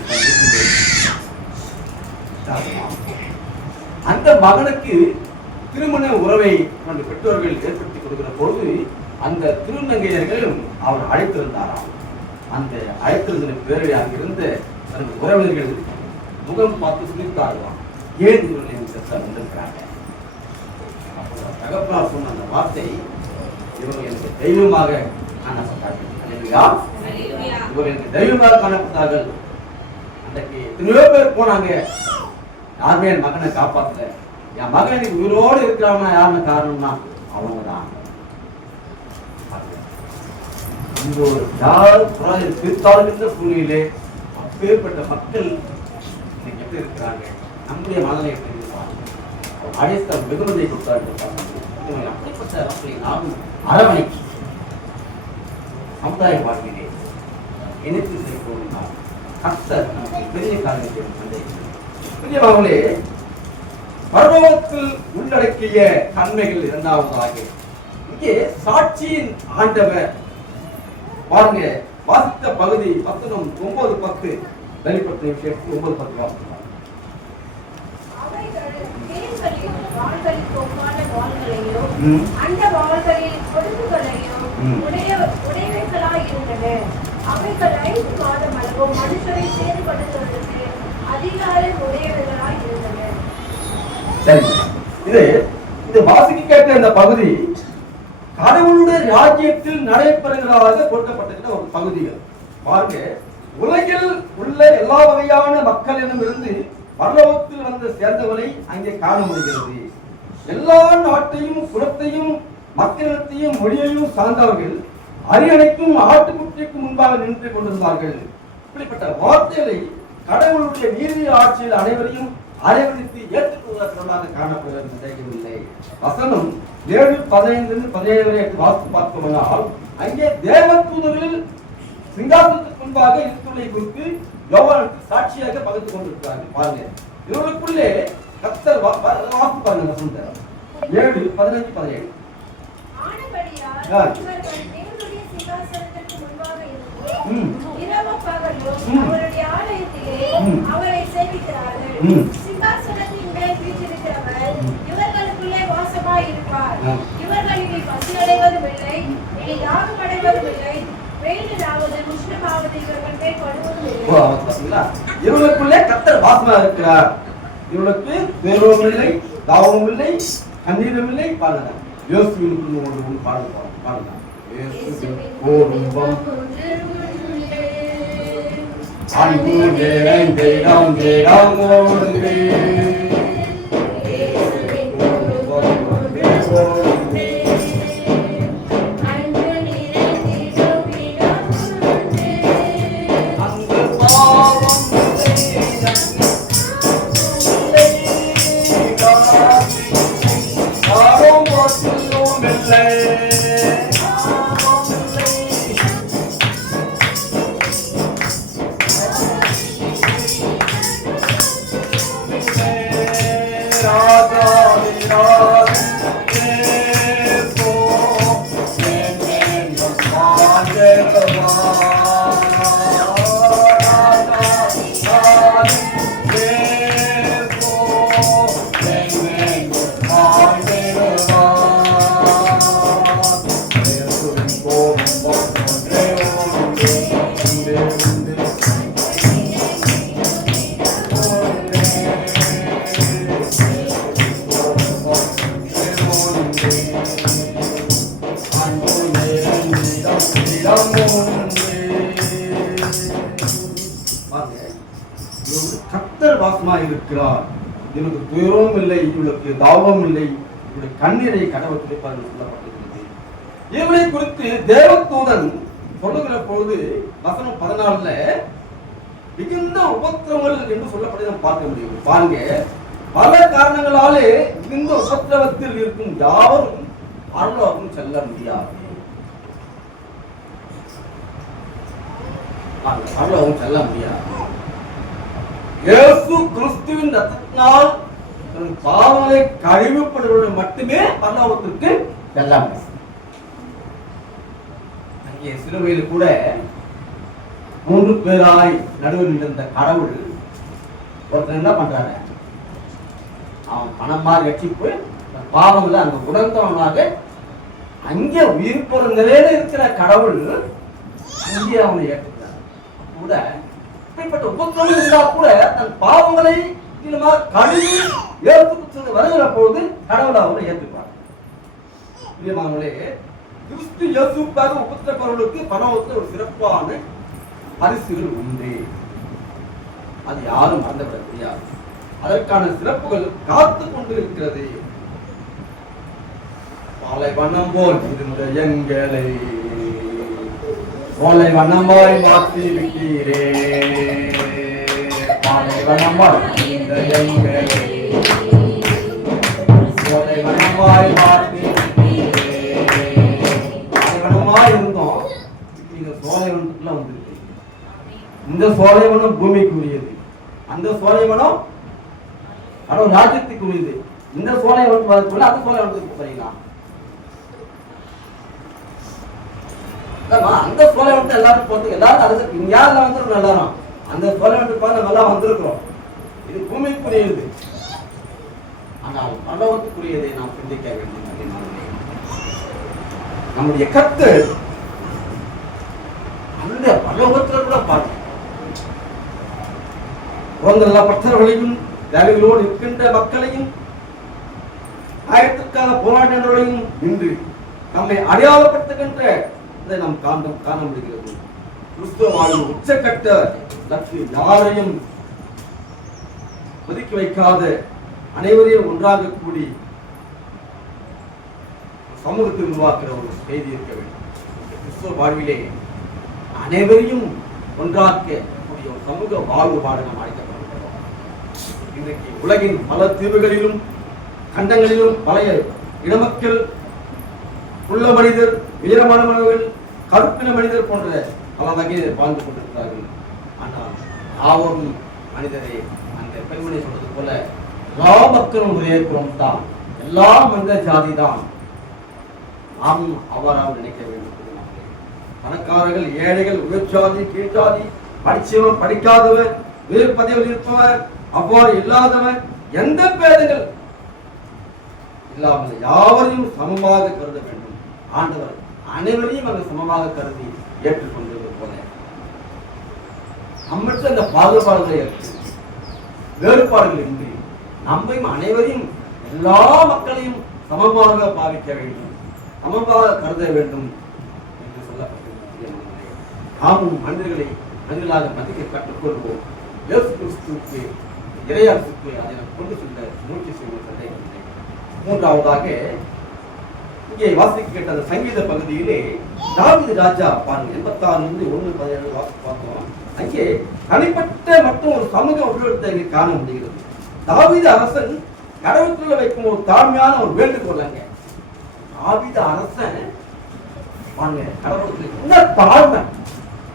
அந்த மகனுக்கு திருமண உறவை தன்னுடைய பெற்றோர்கள் ஏற்படுத்தி கொடுக்கிற பொழுது அந்த திருநங்கையர்களும் அவர் அழைத்திருந்தாராம். அந்த அழைத்திருந்த பேரடி அங்கிருந்த தனது உறவினர்கள் முகம் பார்த்து சிரித்தார்களாம். ஏன் இவர்கள் வந்திருக்கிறாங்க? தகப்பனார் சொன்ன அந்த வார்த்தை இவர்கள் எனக்கு தெய்வமாக காணப்பட்டார்கள். இவர்கள் எனக்கு தெய்வமாக காணப்பட்டார்கள். அன்றைக்கு எத்தனையோ பேர் போனாங்க, யாருமே என் மகனை காப்பாற்றல. என் மகன் எனக்கு உயிரோடு இருக்கிறாங்கன்னா யாருன்னு காரணம்னா அவங்க தான். பிரித்தாளுகின்ற சூழ்நிலையிலே அப்பேற்பட்ட மக்கள் இன்னைக்கு எப்படி இருக்கிறாங்க? நம்முடைய மனநிலை எப்படி இருக்கிறாங்க? அழைத்த வெகுமதியை கொடுத்தார்கள். அப்படிப்பட்ட மக்களை நாமும் அரவணைக்கு சமுதாய வாழ்விலே இணைத்து செய்வோம். கர்த்தர் நமக்கு பெரிய காரியத்தை பெரியவர்களே, பரலோகத்தில் உள்ளடக்கிய தன்மைகள் இரண்டாவதாக இங்கே சாட்சியின் ஆண்டவர் பாருங்க. வாசித்த பகுதி 9:10 வெளிப்பட்ட விஷயத்துக்கு 9:10 வாசித்தார். அந்த வாள்களில் கொடுக்குகளையும் உடையவைகளாய் இருந்தன. அவைகள் 5 மாதம் அளவும் மனுஷரை சேதப்படுத்துவதற்கு அது அதிகாரம் உடையவர்களாய் இருந்தனர். சரி, இது வாசிக்க கேட்ட இந்த பகுதி கடவுளுடைய ராஜ்யத்தில் நடைபெறுகிறதாக கொடுக்கப்பட்டிருக்கிற ஒரு பகுதிகள். பாருங்க, உலகில் உள்ள எல்லா வகையான மக்களிடம் இருந்து பரலோகத்தில் வந்து சேர்ந்தவரை அங்கே காண முடிகிறது. எல்லா நாட்டையும் குலத்தையும் மக்களிடத்தையும் மொழியையும் சார்ந்தவர்கள் அரியணைக்கும் ஆட்டுக்குட்டிக்கும் முன்பாக நின்று கொண்டிருந்தார்கள். இப்படிப்பட்ட வார்த்தைகளை கடவுளுடைய நீதி ஆட்சியில் அனைவரையும் அரவணைத்து ஏற்றுக்கொள்வதற்காக காணப்படுவதில்லை. வசனம் 7:15-17 வரை வாசித்து பார்த்தோம்னால் அங்கே தேவதூதர்கள் சிங்காசனத்துக்கு முன்பாக இருத்துளை குறித்து யோவானுக்கு சாட்சியாக பகிர்ந்து கொண்டிருக்கிறார்கள். பாருங்க, இவர்களுக்குள்ளே கர்த்தர் வாசித்து பாருங்க. வசனம் 7:15-17. அவருடைய ஆலயத்திலே அவரை சேவிக்கிறார்கள். சிங்காசனத்தின் மேல் வீற்றிருக்கிறவர் இவர்களுக்குள்ளே வாசமாய் இருப்பார். இவர்கள் இனி பசியடைவதும் இல்லை, இனி தாகம் அடைவதும் இல்லை, வெயிலாவது உஷ்ணமாவது இவர்கள் மேல் படுவதும் இல்லை. இவர்களுக்குள்ளே கர்த்தர் வாசமா இருக்கிறார். இவர்களுக்கு துயரமும் இல்லை, தாகமும் இல்லை, கண்ணீரும் இல்லை. பாருங்க, யோசுவின் ஒரு பாடல் பாருங்க. அன்பு நிறைந்திடம் திடமோடு கர்த்தர் வாசமா இருக்கிறார். இவனுக்கு துயரமும் இல்லை, இவளுக்கு தாபமும் இல்லை, இவளுடைய கண்ணீரை கடவுள் துடைப்பார் என்று சொல்லப்பட்டிருக்கிறது. இவளை குறித்து தேவதூதன் சொல்லுகிற பொழுது வசனம் 14 மிகுந்த உபத்திரவங்கள் என்று சொல்லப்படி பார்க்க முடியும். பாருங்க, பல காரணங்களாலே மிகுந்த உபத்திரவத்தில் இருக்கும் யாரும் பரலோகம் செல்ல முடியாது. பரலோகம் செல்ல முடியாது. இயேசு கிறிஸ்துவின் ரத்தத்தினால் பாவங்களை கழுவப்படுவர்கள் மட்டுமே பரலோகத்திற்கு செல்ல முடியும். அங்கே சிலுவையில் கூட 3 பேராய் நடுவில் இருந்த கடவுள் ஒருத்தர் என்ன பண்றாரு, அவன் பணமாக ரட்சிப்பு பாவங்களை அங்க உணர்ந்தவனாக அங்கே உயிர் போற நிலையில இருக்கிற கடவுள் அங்கே அவனை ஏற்றுக்கிறார். கூட இப்படிப்பட்ட உபத்திரவம் இருந்தா கூட தன் பாவங்களை கழுவி ஏற்றுக்கு வருகிற பொழுது கடவுள் அவரை ஏற்றுப்பார். பிரியமானவர்களே, கிறிஸ்து இயேசுவுக்காக உபத்திரப்படுவர்களுக்கு பரலோகத்தில் ஒரு சிறப்பான பரிசுகள் உண்டு. அது யாரும் மறந்துவிட முடியாது. அதற்கான சிறப்புகள் காத்து கொண்டு இருக்கிறது. பாலைவனம் போல் எங்களை சோலை வண்ணமாய் மாற்றி விட்டீரே. பாலைவனமாய் எங்களை சோலை வண்ணமாய் மாற்றி விட்டீரே. பாலைவனமாய் இருந்தோம், நீங்க சோலைவனத்துக்குள்ள வந்துருக்கு. இந்த சோலைவனம் பூமிக்குரியது, அந்த சோலைவனம் கடவுள் ராஜ்யத்துக்குரியது. இந்த சோலைவனம் வரக்குள்ள அந்த சோலைவனத்துக்கு போறீங்களா? அந்த சோலைவனத்தை எல்லாரும் போட்டு எல்லாரும் அது இங்கேயாவது வந்துருக்கோம். எல்லாரும் அந்த சோலைவனத்துக்கு பார்த்து நல்லா வந்திருக்கிறோம். இது பூமிக்குரியது, ஆனால் பரலோகத்துக்குரியதை நாம் சிந்திக்க வேண்டும். நம்முடைய கத்து அந்த பரலோகத்துல கூட பார்த்து புறந்தள்ளப்பட்டவர்களையும் தேவைகளோடு இருக்கின்ற மக்களையும் ஆயத்திற்காக போராடுகின்றவர்களையும் இன்று நம்மை அடையாளப்படுத்துகின்ற இதை நாம் காண முடிகிறது. கிறிஸ்துவ வாழ்வு உச்சக்கட்ட லட்சியம் யாரையும் ஒதுக்கி வைக்காத அனைவரையும் ஒன்றாக கூடி சமூகத்தை உருவாக்குற ஒரு செய்தி இருக்க வேண்டும். கிறிஸ்துவ வாழ்விலே அனைவரையும் ஒன்றாக்க கூடிய ஒரு சமூக வாழ்வு பாட நாம் அழைக்கப்படுகிறோம். இன்றைக்கு உலகின் பல தீவுகளிலும் கண்டங்களிலும் பல இனமக்கள், உள்ள மனிதர், உயரமான மனிதர்கள், கருப்பின மனிதர் போன்ற பல வகையில் வாழ்ந்து கொண்டிருக்கிறார்கள். ஆனால் யாவரும் மனிதரே. அந்த பெண்மணி சொல்றது போல எல்லா மக்களும் ஒரே குலம் தான், எல்லா மனித ஜாதி தான். நாமும் அவ்வாறாக நினைக்க வேண்டும். பணக்காரர்கள், ஏழைகள், உயர்ஜாதி, கீழ்ஜாதி, படிச்சவன், படிக்காதவன், வேறு பதவியில் இருப்பவர், அவ்வாறு இல்லாதவன், எந்த பேதங்கள் இல்லாமல் யாவரையும் சமமாக கருத வேண்டும். ஆண்டவர் அனைவரையும் அங்கு சமமாக கருதி ஏற்றுக்கொண்டது போல நம்மளுக்கு அந்த பாகுபாடுகளை வேறுபாடுகள் இன்றி நம்மையும் அனைவரையும் எல்லா மக்களையும் சமமாக பாவிக்க வேண்டும், சமமாக கருத வேண்டும் என்று சொல்லப்பட்டிருக்கிறது. நாமும் மனிதர்களாக மதிக்க கற்றுக்கொள்வோம். இயேசு கிறிஸ்துவுக்கு இறையாசுக்கு அதை கொண்டு செல்ல முயற்சி செய்வதை. மூன்றாவதாக இங்கே வாசிக்க கேட்ட அந்த சங்கீத பகுதியிலே தாவீது ராஜா பாருங்க 86-1-17 வாசித்து பார்த்தோம். அங்கே தனிப்பட்ட மற்றும் ஒரு சமூக உருவத்தை இங்கே காண முடிகிறது. தாவீது அரசன் கடவுளுக்குள்ள வைக்கும் ஒரு தாழ்மையான ஒரு வேண்டுகோள். அங்க தாவீது அரசன் பாருங்க கடவுளுக்கு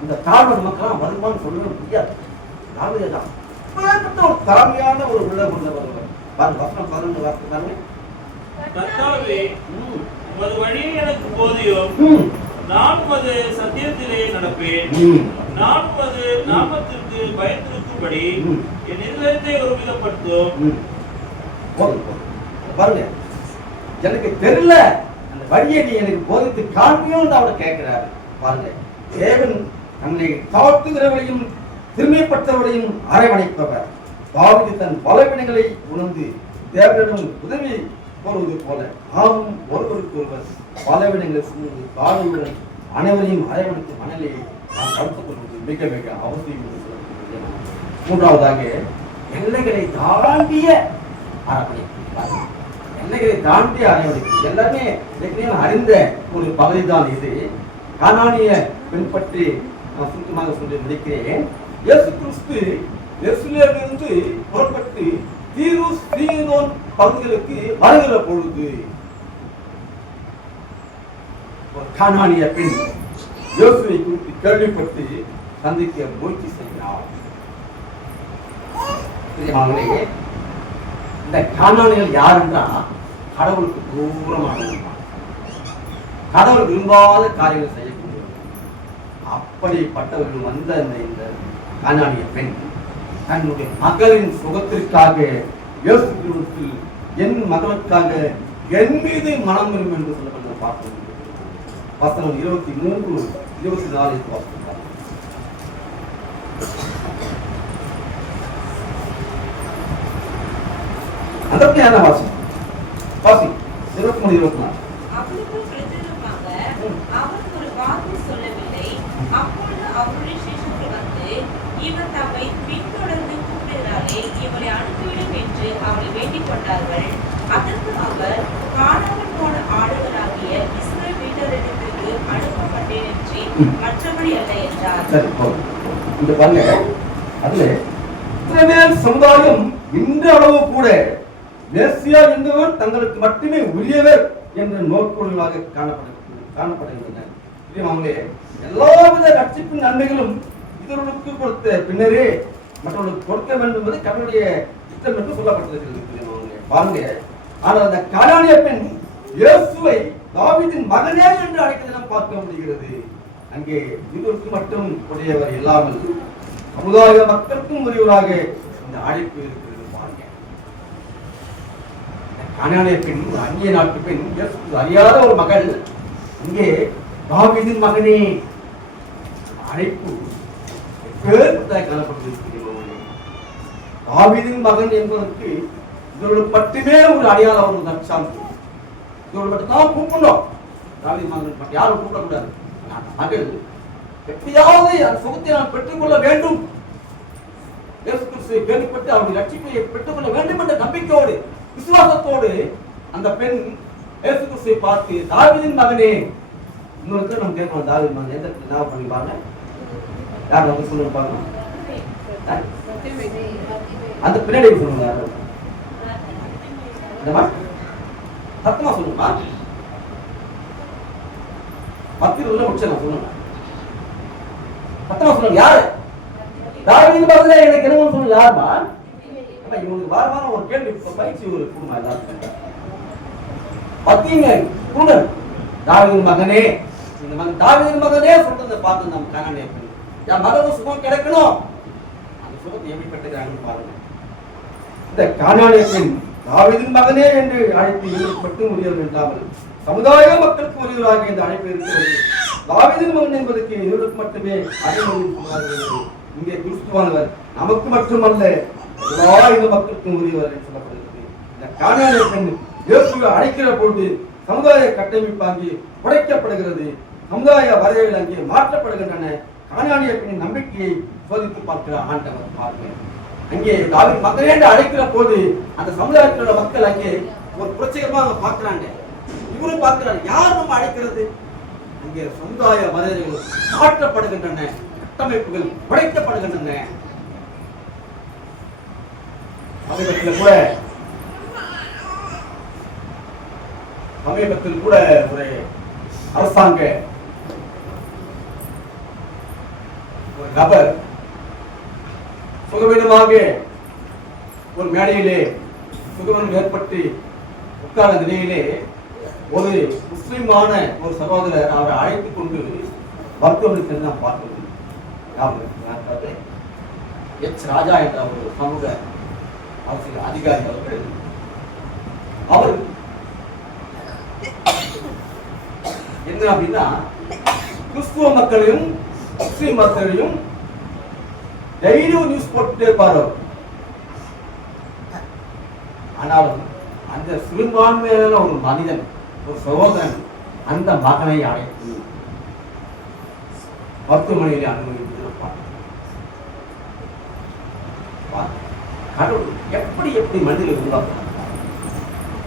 இந்த தாழ்மை நமக்கெல்லாம் வருமானு சொல்லவே முடியாது. தாவீது தான் ஒரு தாழ்மையான ஒரு உள்ள கொண்டவர். பாருங்க வசனம் 11 வார்த்தை பாருங்க. கர்த்தாவே, உமது வழியை எனக்கு போதியும், நான் உமது சத்தியத்திலே நடப்பேன். நான் உமது நாமத்திற்கு பயந்திருக்கும்படி என் இருதயத்தை ஒருமிதப்படுத்தும். பாருங்க, எனக்கு தெரியல அந்த வழியை நீ எனக்கு போதித்து காண்பியும் அவரை கேட்கிறாரு. பாருங்க, தேவன் நம்மை தாழ்த்துகிறவரையும் திரும்பிப்பட்டவரையும் அரவணைப்பவர். தாவீது தன் பலவீனங்களை உணர்ந்து தேவனிடம் உதவி கோருவது போல நாமும் ஒருவருக்கு ஒருவர் பலவீனங்களை சுமந்து தாழ்வுடன் அனைவரையும் அரவணைத்து மனநிலையை நாம் கருத்துக் கொள்வது மிக மிக அவசியம் என்று சொல்லப்படுகிறது. மூன்றாவதாக எல்லைகளை தாண்டிய அரவணைப்பு. எல்லைகளை தாண்டிய அரவணைப்பு எல்லாமே அறிந்த ஒரு பகுதி தான் இது. கானானிய பெண் பற்றி நான் சுருக்கமாக சொல்லி முடிக்கிறேன். இயேசு கிறிஸ்து எருசலேமிலிருந்து புறப்பட்டு தீரு சீதோன் பகுதிகளுக்கு வருகிற பொழுது ஒரு கானானிய பெண் இயேசுவை குறித்து கேள்விப்பட்டு சந்திக்க முயற்சி செய்கிறார். இந்த கானானியர்கள் யார் என்றால் கடவுளுக்கு தூரமாக கடவுள் விரும்பாத காரியங்கள் செய்யக்கூடியவர்கள். அப்படிப்பட்டவர்கள் வந்த இந்த கானானிய பெண் தன்னுடைய மகளின் சுகத்திற்காக இயேசு கிறிஸ்துவில் என் மகளுக்காக என் மீது மனம் வரும் என்று சொல்லப்பட்ட பார்க்க வசனம் 23-24 வாசிக்கிறார். அதற்கு என்ன வாசி 23-24. அவருக்கு பிரதியுத்தரமாக அவர் ஒரு வார்த்தை சொல்லவில்லை. அப்பொழுது அவருடைய சீஷர்கள் வந்து, இவர் தம்மை பின்தொடர்ந்து கூப்பிடுகிறாரே, இவரை அனுப்பிவிடும் என்று அவரை வேண்டிக் கொண்டார்கள். அதற்கு அவர், காணாமல் போன ஆடுகளாகிய இஸ்ரவேல் வீட்டரிடத்திற்கு அனுப்பப்பட்டேன் என்று மற்றபடி அல்ல என்றார். சரி, இந்த பாருங்க, அதுல இஸ்ரவேல் சமுதாயம் இன்று அளவு கூட மேசியா என்பவர் தங்களுக்கு மட்டுமே உரியவர் என்ற நோக்கோடுகளாக காணப்படுகின்றனர். எல்லாவித ரட்சிப்பின் நன்மைகளும் இதற்கு கொடுத்த பின்னரே மற்றவர்களுக்கு கொடுக்க வேண்டும் என்பது கடவுளுடைய திட்டம் என்று சொல்லப்பட்டிருக்கிறது. பாருங்க, ஆனால் அந்த கானானிய பெண் இயேசுவை தாவீதின் மகனே என்று அழைக்கிறதை பார்க்க முடிகிறது. அங்கே இதற்கு மட்டும் உடையவர் இல்லாமல் சமுதாய மக்களுக்கும் உரியவராக இந்த அழைப்பு இருக்கிறது. பாருங்க, கானானிய பெண் அந்நிய நாட்டு பெண் அறியாத ஒரு மகள் இங்கே தாவீதின் மகனே அழைப்பு காணப்பட்டிருக்கிறது. தாவீதின் மகன் என்பதற்கு இவர்களுக்கு மட்டுமே ஒரு அடையாளம், ஒரு நற்சான்று. இவர்கள் மட்டும் தான் கூப்பிடணும். தாவீதின் மகன் யாரும் கூப்பிடக்கூடாது. மகள் எப்படியாவது அந்த சுகத்தை நான் பெற்றுக்கொள்ள வேண்டும், இயேசு கிறிஸ்துவை கேள்விப்பட்டு அவருடைய ரட்சிப்பை பெற்றுக்கொள்ள வேண்டும் என்ற நம்பிக்கையோடு விசுவாசத்தோடு அந்த பெண் இயேசு கிறிஸ்துவை பார்த்து, தாவீதின் மகனே, இன்னொருத்தர் நம்ம கேட்கணும், தாவீதின் மகன் எந்த என்ன பண்ணி பாருங்க, யார் வந்து சொல்லுங்க பாருங்க, அந்த பின்னாடி சொல்லுங்க, யாரும் சத்தமா சொல்லுங்கம்மா, பத்தில் உள்ள முடிச்ச நான் சொல்லுங்க, சத்தமா சொல்லுங்க, யாரு தாவீதின் மகனே எனக்கு என்ன சொல்லுங்க, யாருமா இவங்களுக்கு வாரமான ஒரு கேள்வி பயிற்சி ஒரு குடும்பம் எல்லாருக்கும் பத்திங்க குருடன் தாவீதின் மகனே, இந்த மகன் தாவீதின் மகனே சொல்றதை பார்த்து நம்ம கண்ணாடி என் மகனும் சுகம் கிடைக்கணும், அந்த சுகத்தை எப்படி பெற்றுக்கிறாங்கன்னு பாருங்க. இந்த கானானிய பெண் தாவீதின் மகனே என்று அழைத்து மட்டும் உரியவர் என்றாமல் சமுதாய மக்களுக்கு உரியவராக இந்த அழைப்பு இருக்கிறது. தாவீதின் மகன் என்பதற்கு இவருக்கு மட்டுமே அறிமுகம். இங்கே கிறிஸ்துவானவர் நமக்கு மட்டுமல்ல எல்லா இந்த மக்களுக்கும் உரியவர் என்று சொல்லப்படுகிறது. இந்த கானானிய பெண் இயேசுவை அழைக்கிற பொழுது சமுதாய கட்டமைப்பாங்கி உடைக்கப்படுகிறது, சமுதாய வரையறைகள் அங்கே மாற்றப்படுகின்றன. கானானிய பெண்ணின் நம்பிக்கையை சோதித்து பார்க்கிற ஆண்டவர் பாருங்க. அங்கே தாவீதின் மகனே என்று அழைக்கிற போது அந்த சமுதாயத்தில் உள்ள மக்கள் அங்கே ஒரு புரட்சிகரமாக பார்க்கிறாங்க, இவரும் பார்க்கிறாங்க, யார் நம்ம அழைக்கிறது? அங்கே சமுதாய வரையறைகள் மாற்றப்படுகின்றன, கட்டமைப்புகள் உடைக்கப்படுகின்றன. சமீபத்தில் கூட ஒரு அரசாங்க ஒரு நபர் சுகவீனமாக ஒரு மேடையிலே சுகவீனம் ஏற்பட்டு உட்கார்ந்த நிலையிலே ஒரு முஸ்லிமான ஒரு சகோதரர் அவரை அழைத்துக் கொண்டு மருத்துவமனைக்கு சென்று நாம் பார்த்தோம். எச் ராஜா என்ற ஒரு சமூக அரசியல் அதிகாரி அவர்கள், அவர் என்ன அப்படின்னா கிறிஸ்துவ மக்களையும் முஸ்லிம் மக்களையும் டெய்லியும் நியூஸ் போட்டுட்டே இருப்பார். ஆனாலும் அந்த சிறுபான்மையான ஒரு மனிதன், ஒரு சகோதரன் அந்த மகனை அழைத்து மருத்துவமனையிலே அனுமதித்திருப்பார். கடவுள் எப்படி எப்படி மனிதனை உருவாக்குறார்.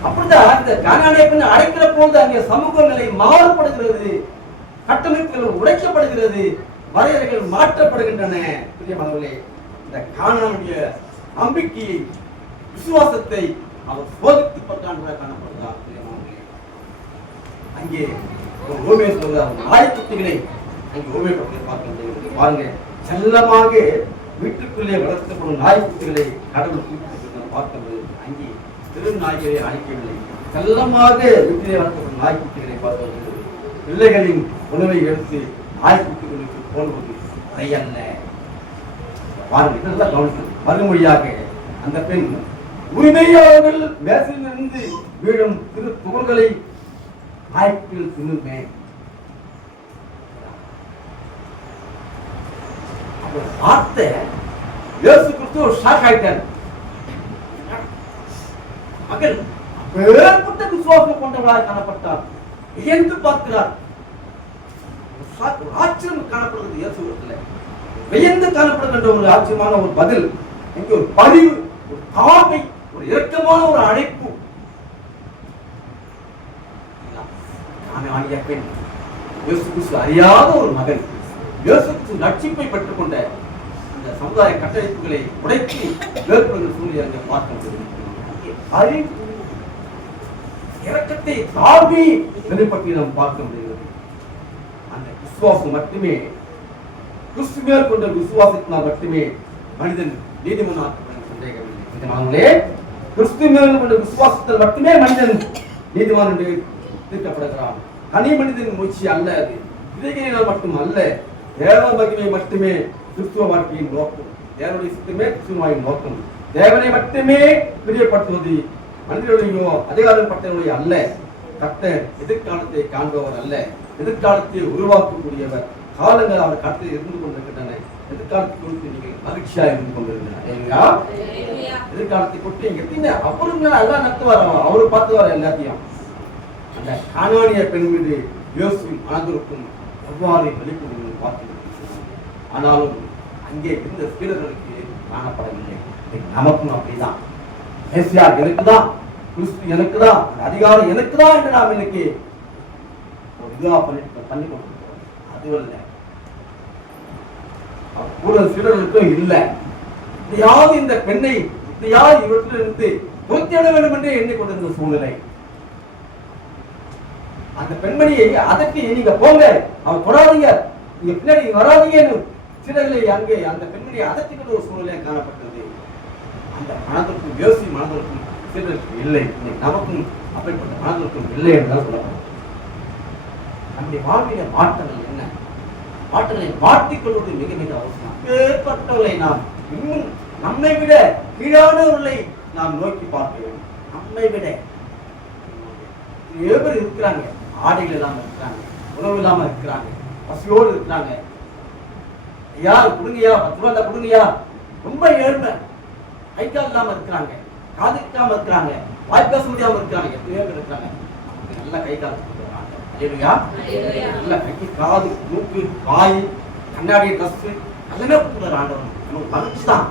அப்படிதான் இந்த கானானிய பெண் அழைக்கிற போது அங்கே சமூக நிலை மாறுபடுகிறது, கட்டமைப்புகள் உடைக்கப்படுகிறது, வரையறைகள் மாற்றப்படுகின்றன. பிரியமானவர்களே, இந்த கானானுடைய நம்பிக்கையை விசுவாசத்தை அவர் சோதித்து பார்த்தாண்டு காணப்படுகிறார். பிரியமானவர்களே, அங்கே ஒரு ஓவியம் சொல்கிறார், நாய்க்குட்டிகளை அங்கே ஓவியப்பட்டு பார்க்க பாருங்க, செல்லமாக வீட்டுக்குள்ளே வளர்க்கப்படும் நாய்க்குட்டிகளை கடவுள் பார்க்கும்போது அங்கே திரு நாய்களை அழைக்கவில்லை, செல்லமாக வீட்டிலே வளர்க்கப்படும் நாய்க்குட்டிகளை பார்ப்பது, பிள்ளைகளின் உணவை எடுத்து நாய்க்குட்டிகளுக்கு போடுவது முறையல்ல. பாருங்கள், இதெல்லாம் கவனிக்கணும். மறுமொழியாக அந்த பெண் உரிமையாளர்கள் மேசிலிருந்து வீழும் திரு துகள்களை நாய்க்குட்டிகள் தின்னுமே. பார்த்த இயேசு கிறிஸ்து ஒரு ஷாக் ஆயிட்டார். மகள் வேறுபட்ட விசுவாசம் கொண்டவளாய் காணப்பட்டார். வியந்து பார்க்கிறார். ஆச்சரியம் காணப்படுகிறது. இயேசுவிடத்துல வியந்து காணப்படுகின்ற ஒரு ஆச்சரியமான ஒரு பதில், இங்கே ஒரு பதிவு, ஒரு தாழ்மை, ஒரு இரக்கமான ஒரு அழைப்பு. பெண் இயேசு கிறிஸ்து அறியாத ஒரு மகன், இயேசு கிறிஸ்து ரட்சிப்பை பெற்றுக் கொண்ட அந்த சமுதாய கட்டமைப்புகளை உடைத்து வேறுபடுகிற சூழ்நிலை அங்கே பார்க்க முடியும். இரக்கத்தை தாழ்வி வெளிப்பற்றி நாம் பார்க்க முடிகிறது. அந்த விசுவாசம் மட்டுமே, கிறிஸ்து மேல் கொண்ட விசுவாசத்தினால் மட்டுமே மனிதன் நீதிமானாக்கப்படுகிற சந்தேகமில்லை. கிறிஸ்து மேல் கொண்ட விசுவாசத்தில் மட்டுமே மனிதன் நீதிமான் என்று தீர்க்கப்படுகிறான். தனி மனிதன் முயற்சி அல்ல, அது இதைகளினால் மட்டும் அல்ல, தேவ மகிமை மட்டுமே கிறிஸ்துவ வாழ்க்கையின் நோக்கம். தேவனுடைய சித்தமே கிறிஸ்துவாயின் நோக்கம். தேவனை மட்டுமே பிரியப்படுத்துவது மனிதனுடையோ அதிகாரப்பட்டவனுடைய அல்ல. கட்ட எதிர்காலத்தை காண்பவர் அல்ல, எதிர்காலத்தை உருவாக்கக்கூடியவர். காலங்கள் அவர் கட்டத்தில் இருந்து கொண்டிருக்கின்றன. எதிர்காலத்தை குறித்து நீங்கள் மகிழ்ச்சியாக இருந்து கொண்டிருக்கின்றன. எதிர்காலத்தை கொட்டி எப்படின்னு அவருங்க எல்லாம் நடத்துவார். அவரு பார்த்துவார் எல்லாத்தையும். அந்த கானானிய பெண் மீது யோசுவின் மனதிற்கும் எவ்வாறு வெளிப்படுவது பார்த்து. ஆனாலும் அங்கே இருந்த சீடர்களுக்கு காணப்படவில்லை. நமக்கும் அப்படிதான். மேசியா எனக்குதான், கிறிஸ்து எனக்குதான், அந்த அதிகாரம் எனக்குதான் என்று நாம் இன்னைக்கு ஒரு இதுவா பண்ணி கொண்டிருக்கிறோம். அதுவல்ல, கூட சீடர்களுக்கும் இல்லை. இப்படியாவது இந்த பெண்ணை இப்படியாவது இவற்றிலிருந்து துரத்திட வேண்டும் என்று எண்ணிக்கொண்டிருந்த சூழ்நிலை. அந்த பெண்மணியை அதற்கு நீங்க போங்க, அவன் தொடாதீங்க, நீங்க பின்னாடி வராதீங்கன்னு சீடர்களை அங்கே அந்த பெண்மணியை அதற்கின்ற ஒரு சூழ்நிலை காணப்பட்டது. அந்த மனதிற்கும் யோசி மனதிற்கும் சீடர்களுக்கு இல்லை. நமக்கும் அப்படிப்பட்ட மனதிற்கும் இல்லை என்றால் சொல்லப்படும். நம்முடைய வாழ்வில மாற்றங்கள் என்ன? மாற்றங்களை மாற்றிக்கொள்வது மிக மிக அவசியம். ஏற்பட்டவர்களை நாம் இன்னும் நம்மை விட கீழானவர்களை நாம் நோக்கி பார்க்க வேண்டும். நம்மை விட பேர் இருக்கிறாங்க, ஆடைகள் இல்லாம இருக்கிறாங்க, உணவு இல்லாம இருக்கிறாங்க, பசியோடு இருக்கிறாங்க. ஐயா கொடுங்கய்யா, 10 ரூபா கொடுங்கய்யா, ரொம்ப ஏழ்மை, கைக்கால் இல்லாம இருக்கிறாங்க, காது இல்லாம இருக்கிறாங்க, வாய் பேச முடியாம இருக்கிறாங்க, எத்தனையோ பேர் இருக்கிறாங்க. நல்லா கை கால் நல்ல கை காது மூக்கு வாய் கண்ணாடி ட்ரெஸ் எல்லாமே கொடுக்குறாரு ஆண்டவன். நமக்கு மகிழ்ச்சிதான்.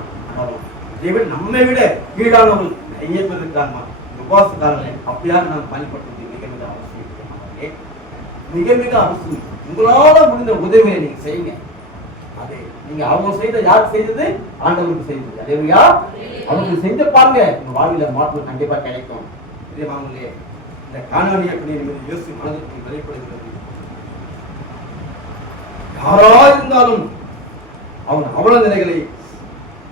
இதை விட நம்மை விட கீழானவர்கள் நிறைய பேர் இருக்காங்க. உபவாசக்காரர்களை அப்படியாக நாம் பயன்படுத்துவது மிக மிக அவசியம். மிக மிக அவசியம். உங்களால முடிந்த உதவியை நீங்க செய்யுங்க. அது நீங்க அவங்க செய்த யாருக்கு செய்தது? ஆண்டவருக்கு செய்தது. அல்லேலூயா. அவங்களுக்கு செஞ்சு பாருங்க, உங்க வாழ்வில மாற்றம் கண்டிப்பா கிடைக்கும். இதே இந்த கானானிய பெண்ணின் மீது இயேசு மனதிற்கு வெளிப்படுகிறது. யாரா இருந்தாலும் அவன் அவல நிலைகளை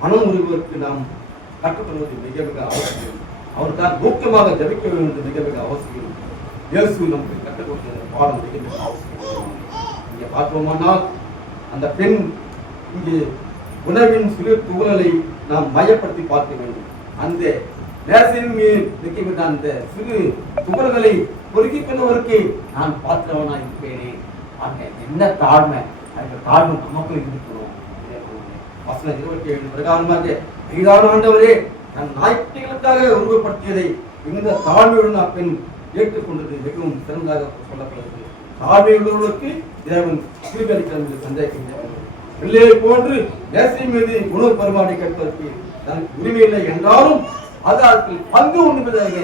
மனம் உருவதற்கு நாம் கற்றுக்கொள்வது மிக மிக அவசியம். அவருக்காக ஊக்கமாக ஜபிக்க வேண்டியது மிக மிக அவசியம். இயேசு நமக்கு கற்றுக் கொடுத்த பாடம் மிக மிக அவசியம். இங்கே பார்ப்போமானால் அந்த பெண் இங்கே உணவின் சிறு துகளலை நாம் மையப்படுத்தி பார்க்க வேண்டும். அந்த நேசின் மீது வைக்கப்பட்ட அந்த சிறு துகள்களை பொறுக்கிக் கொள்வதற்கு நான் பாத்திரவனா இருப்பேனே. என்ன தாழ்மை, அந்த தாழ்மை நமக்கும் இருக்கணும். வசனம் 27 பிரகாரமாக ஐந்தாம் ஆண்டவரே தன் நாய்க்குட்டிகளுக்காக உருவப்படுத்தியதை இந்த தாழ்மையுடன் அப்பெண் ஏற்றுக்கொண்டது மிகவும் சிறந்ததாக சொல்லப்படுகிறது. தாழ்மையுள்ளவர்களுக்கு தேவன் திருப்பி அளிக்கிறார் என்று சந்தேகம். பிள்ளையை போன்று நேசின் மீது உணவு பரிமாறி கேட்பதற்கு தனக்கு உரிமை இல்லை என்றாலும் அதற்கு பங்கு உண்டுவதாக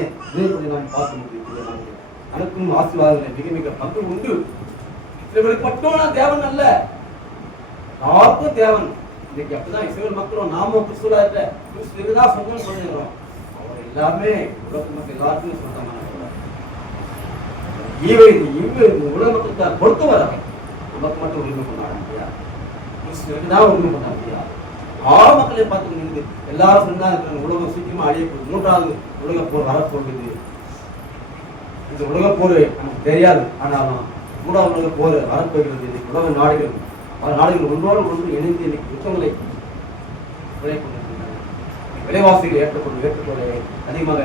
நாம் பார்க்க முடியும். எனக்கும் ஆசீர்வாதங்களை மிக மிக பங்கு உண்டு. இவர்களுக்கு மட்டும் தேவன் அல்ல, யாருக்கும் தேவன். இன்னைக்கு அப்படிதான் இஸ்ரவேல் மக்களும் நாமும் கிறிஸ்துதான் சொந்தம் சொல்லிடுறோம். அவர் எல்லாமே உலக மக்கள் எல்லாருக்குமே சொந்தமான உலக மக்களுக்கு பொறுத்தவரை நமக்கு மட்டும் உரிமை கொண்டாட முடியாது. கிறிஸ்துதான் உரிமை கொண்டாட முடியாது. மக்களையும் பார்த்துக்கிட்டு எல்லாரும் சொன்னா உலகம் சீக்கிரமா அழிய போகுது. 3வது உலக போர் வரப்போகுது. இந்த உலக போர் நமக்கு தெரியாது, ஆனாலும் 3வது உலக போர் வரப்போகிறது. உலக நாடுகள் பல நாடுகள் ஒன்றோடு ஒன்று இணைந்து இன்னைக்கு யுத்தங்களை கொண்டிருக்கின்றன. விலைவாசிகள் ஏற்றுக்கொள்ள அதிகமாக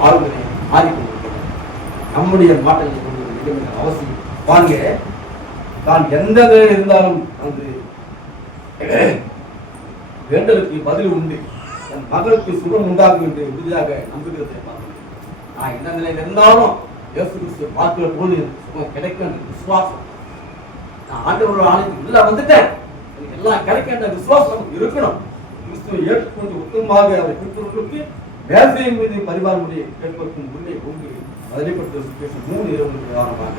வாழ்வுகளை மாறிக்கொண்டிருக்கிறது. நம்முடைய மாற்றங்களை கொண்டு மிக மிக அவசியம். பாருங்க, தான் எந்த நிலையில் இருந்தாலும் அந்த வேண்டலுக்கு பதில் உண்டு. தன் மகளுக்கு சுகம் உண்டாகும் என்று உறுதியாக நம்புகிறதை பார்க்கணும். நான் எந்த நிலையில் இருந்தாலும் இயேசு கிறிஸ்துவை பார்க்கிற போது சுகம் கிடைக்கும் என்ற விசுவாசம். நான் ஆண்டவரோட ஆலயத்துக்கு உள்ள வந்துட்டேன், எனக்கு எல்லாம் கிடைக்கும் என்ற விசுவாசம் இருக்கணும். கிறிஸ்துவை ஏற்றுக்கொண்டு உத்தமமாக அவரை குறித்தவர்களுக்கு வேசையின் மீது பரிவாரம் முடிய கேட்பதற்கும் உள்ளே கொண்டு பதிலைப்படுத்த 3 இரவு உதாரணமாக.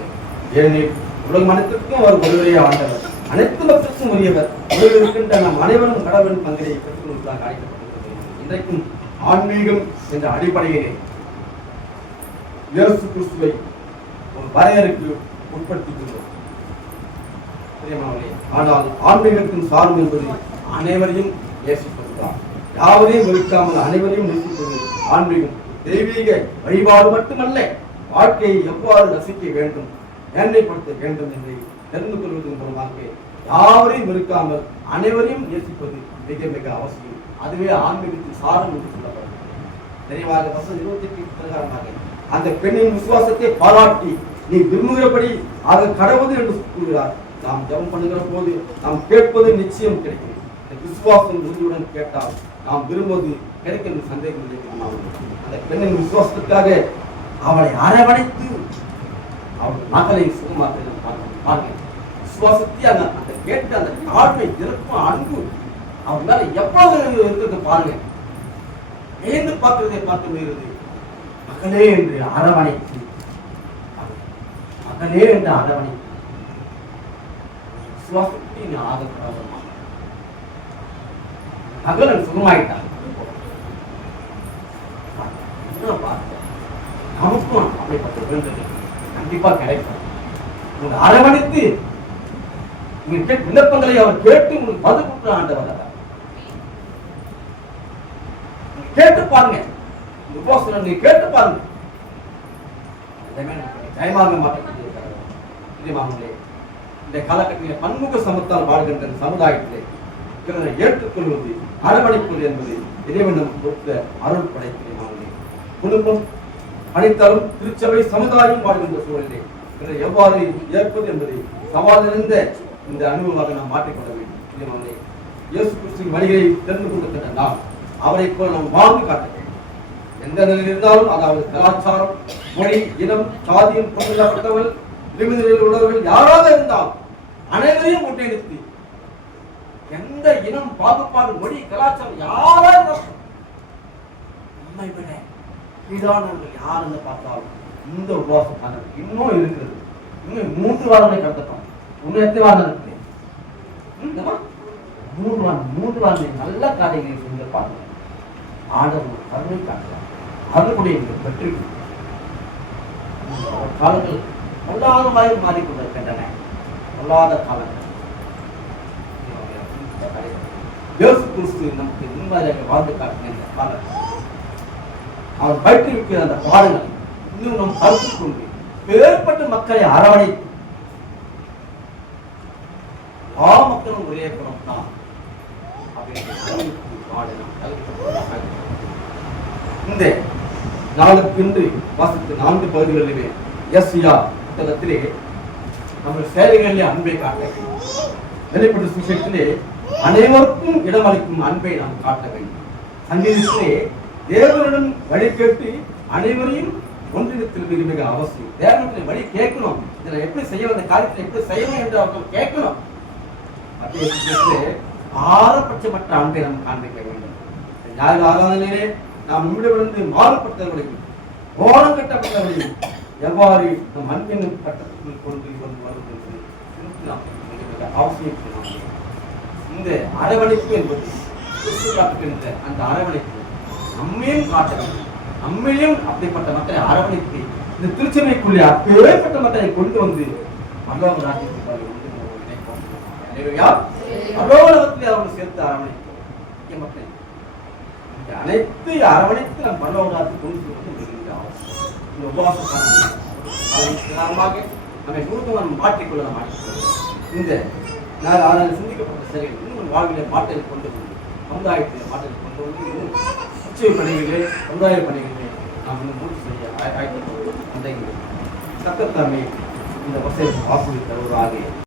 ஏனெனில் உலகம் அனைத்திற்கும் அவர் ஒருவரே ஆண்டவர், அனைத்து மக்களுக்கும் உரியவர். உலகில் இருக்கின்ற நாம் அனைவரும் கடவுளின் பங்கை பெற்றுக்கொள்வதாக அழைக்கப்பட்டிருக்கிறது. இன்றைக்கும் ஆன்மீகம் என்ற அடிப்படையிலே இயேசு கிறிஸ்துவை ஒரு வரையறைக்கு உட்படுத்திக்கிறோம். ஆனால் ஆன்மீகத்தின் சார்பு என்பது அனைவரையும் நேசிப்பதுதான். யாவரையும் வெறுக்காமல் அனைவரையும் நேசிப்பது ஆன்மீகம். தெய்வீக வழிபாடு மட்டுமல்ல, வாழ்க்கையை எவ்வாறு ரசிக்க வேண்டும், மேன்மைப்படுத்த வேண்டும் என்று தெரிந்து கொள்வதன் மூலமாக யாவரையும் வெறுக்காமல் அனைவரையும் நேசிப்பது மிக மிக அவசியம். அதுவே ஆன்மீகத்தின் சாரம் என்று சொல்லப்படுகிறது. நிறைவாக வசனம் 28 பிரகாரமாக அந்த பெண்ணின் விசுவாசத்தை பாராட்டி நீ விரும்புகிறபடி ஆக கடவுள் என்று கூறுகிறார். நாம் ஜெபம் பண்ணுகிற போது நாம் கேட்பது நிச்சயம் கிடைக்கும். இந்த விசுவாசம் உறுதியுடன் கேட்டால் நாம் விரும்புவது கிடைக்கும் என்று சந்தேகம் இல்லை. அந்த பெண்ணின் விசுவாசத்துக்காக அவளை அரவணைத்து அவள் மகளை சுகமாக்க பாருங்கள். விசுவாசத்தை அந்த கேட்டு அந்த தாழ்மை இறக்கும் அன்பு அவன் மேல எவ்வளவு இருக்கிறது பாருங்க. ஏந்து பார்க்கிறதை பார்க்க முடிகிறது. மகளே என்று அரவணைத்து, மகளே என்று அரவணைத்து விசுவாசத்தை நீ ஆதரவாக மகளன் சுகமாயிட்டான். நமக்கும் அப்படிப்பட்ட வேண்டது கண்டிப்பா கிடைக்கும். உங்க அரவணைத்து நீங்க விண்ணப்பங்களை அவர் கேட்டு உங்களுக்கு பதில் கொடுக்குற ஆண்டவர். கேட்டு பாருங்க, நீங்க கேட்டு பாருங்க. ஜெயமாக மாற்றக்கூடிய இந்த காலகட்டத்தில் பன்முக சமத்தால் வாழ்கின்ற சமுதாயத்திலே ஏற்றுக்கொள்வது அரவணைப்பது என்பது இறைவன் நமக்கு கொடுத்த அருள் படைக்கிறேன். குடும்பம் அனைத்தாலும் திருச்சபை சமுதாயம் வாழ்கின்ற சூழலிலே எவ்வாறு ஏற்பது என்பதை சவால் நிறைந்த இந்த அனுபவமாக நாம் மாற்றிக்கொள்ள வேண்டும். இயேசு கிறிஸ்துவின் வழிகளை தெரிந்து கொண்டிருக்கின்ற நாம் அவரை போல நாம் வாழ்ந்து காட்ட வேண்டும். எந்த நிலையில் இருந்தாலும், அதாவது கலாச்சாரம், மொழி, இனம், சாதியம் கொண்டுள்ளப்பட்டவர்கள், விளிம்புநிலையில் உள்ளவர்கள் யாராக இருந்தாலும் அனைவரையும் ஒன்றிணைத்து எந்த இனம், பாகுபாடு, மொழி, கலாச்சாரம் யாராக நம்மை விட கீழானவர்கள் யாருன்னு பார்த்தாலும் இந்த உபவாசம் இன்னும் இருக்கிறது. இன்னும் 3 வாரங்களை கடத்தட்டும். இன்னும் எத்தனை வாரம் இருக்கு? 3 வாரம் நல்ல காரியங்களை செஞ்சு பாருங்க. ஆண்டவர் கருணை காட்டுறார். அதனுடைய வெற்றி காலங்கள் பொல்லாதமாய் மாறிக்கொண்டிருக்கின்றன. பொல்லாத காலங்கள். இயேசு கிறிஸ்து நமக்கு நிம்மதியாக வாழ்ந்து காட்டின காலம் அவர் பயிற்றுவிக்கிற அந்த பாடங்கள் இன்னும் நம் கருத்து கொண்டு பேர்பட்ட மக்களை அரவணைத்து மக்களும் ஒரே குணம் தான் இந்த நாளுக்கு வாசத்து 4 பகுதிகளிலுமே எஸ்யா புத்தகத்திலே நம்ம சேவைகளிலே அன்பை காட்ட வேண்டும். வெளிப்பட்ட சுவிசேஷத்திலே அனைவருக்கும் இடமளிக்கும் அன்பை நாம் காட்ட வேண்டும். சங்கீதத்திலே தேவனிடம் வழி கேட்டு அனைவரையும் ஒன்றிணைத்தல் மிக மிக அவசியம். தேவனிடத்தில் வழி கேட்கணும். இதில் எப்படி செய்யணும், அந்த காரியத்தில் எப்படி செய்யணும் என்று அவர்கள் கேட்கணும். பாரபட்சமற்ற அன்பை நாம் காண்பிக்க வேண்டும். ஞாயிறு ஆராதனையிலே நாம் நம்மிடமிருந்து மாறுபட்டவர்களையும் ஓரம் கட்டப்பட்டவர்களையும் எவ்வாறு நம் அன்பின் கட்டத்துக்குள் கொண்டு வருவது அவசியம். இந்த அரவணைப்பு என்பது காட்டுகின்ற அந்த அரவணைப்பு நம்மையும் காட்ட வேண்டும். நம்மையும் அப்படிப்பட்ட மக்களை அரவணைத்து இந்த திருச்சபைக்குள்ளே அப்பேற்பட்ட மக்களை கொண்டு வந்து பரலோக ராஜ்யத்துக்கு பரலோகத்திலே அவர்கள் சேர்த்து அரவணைப்பு மக்கள் இந்த அனைத்து அரவணைத்து நம் பரலோக ராஜ்யத்தை கொண்டு வந்து மிகுந்த அவசியம். இந்த உபவாச காரணமாக நம்மை முழுக்க மாற்றிக்கொள்ள மாற்றிக்கொள்ள இந்த நான் சிந்திக்கப்பட்ட செயல்கள் இன்னும் வாழ்விலே மாற்றலை கொண்டு வந்து சமுதாயத்திலே மாற்றலை கொண்டு வந்து இன்னும் உச்சை பணிகளே சமுதாய பணிகளே நாம் இன்னும் பூர்த்தி செய்ய ஆயத்தப்படுவோம். அந்த சட்டத்தன்மை இந்த வசதி வாசல் தருவதாக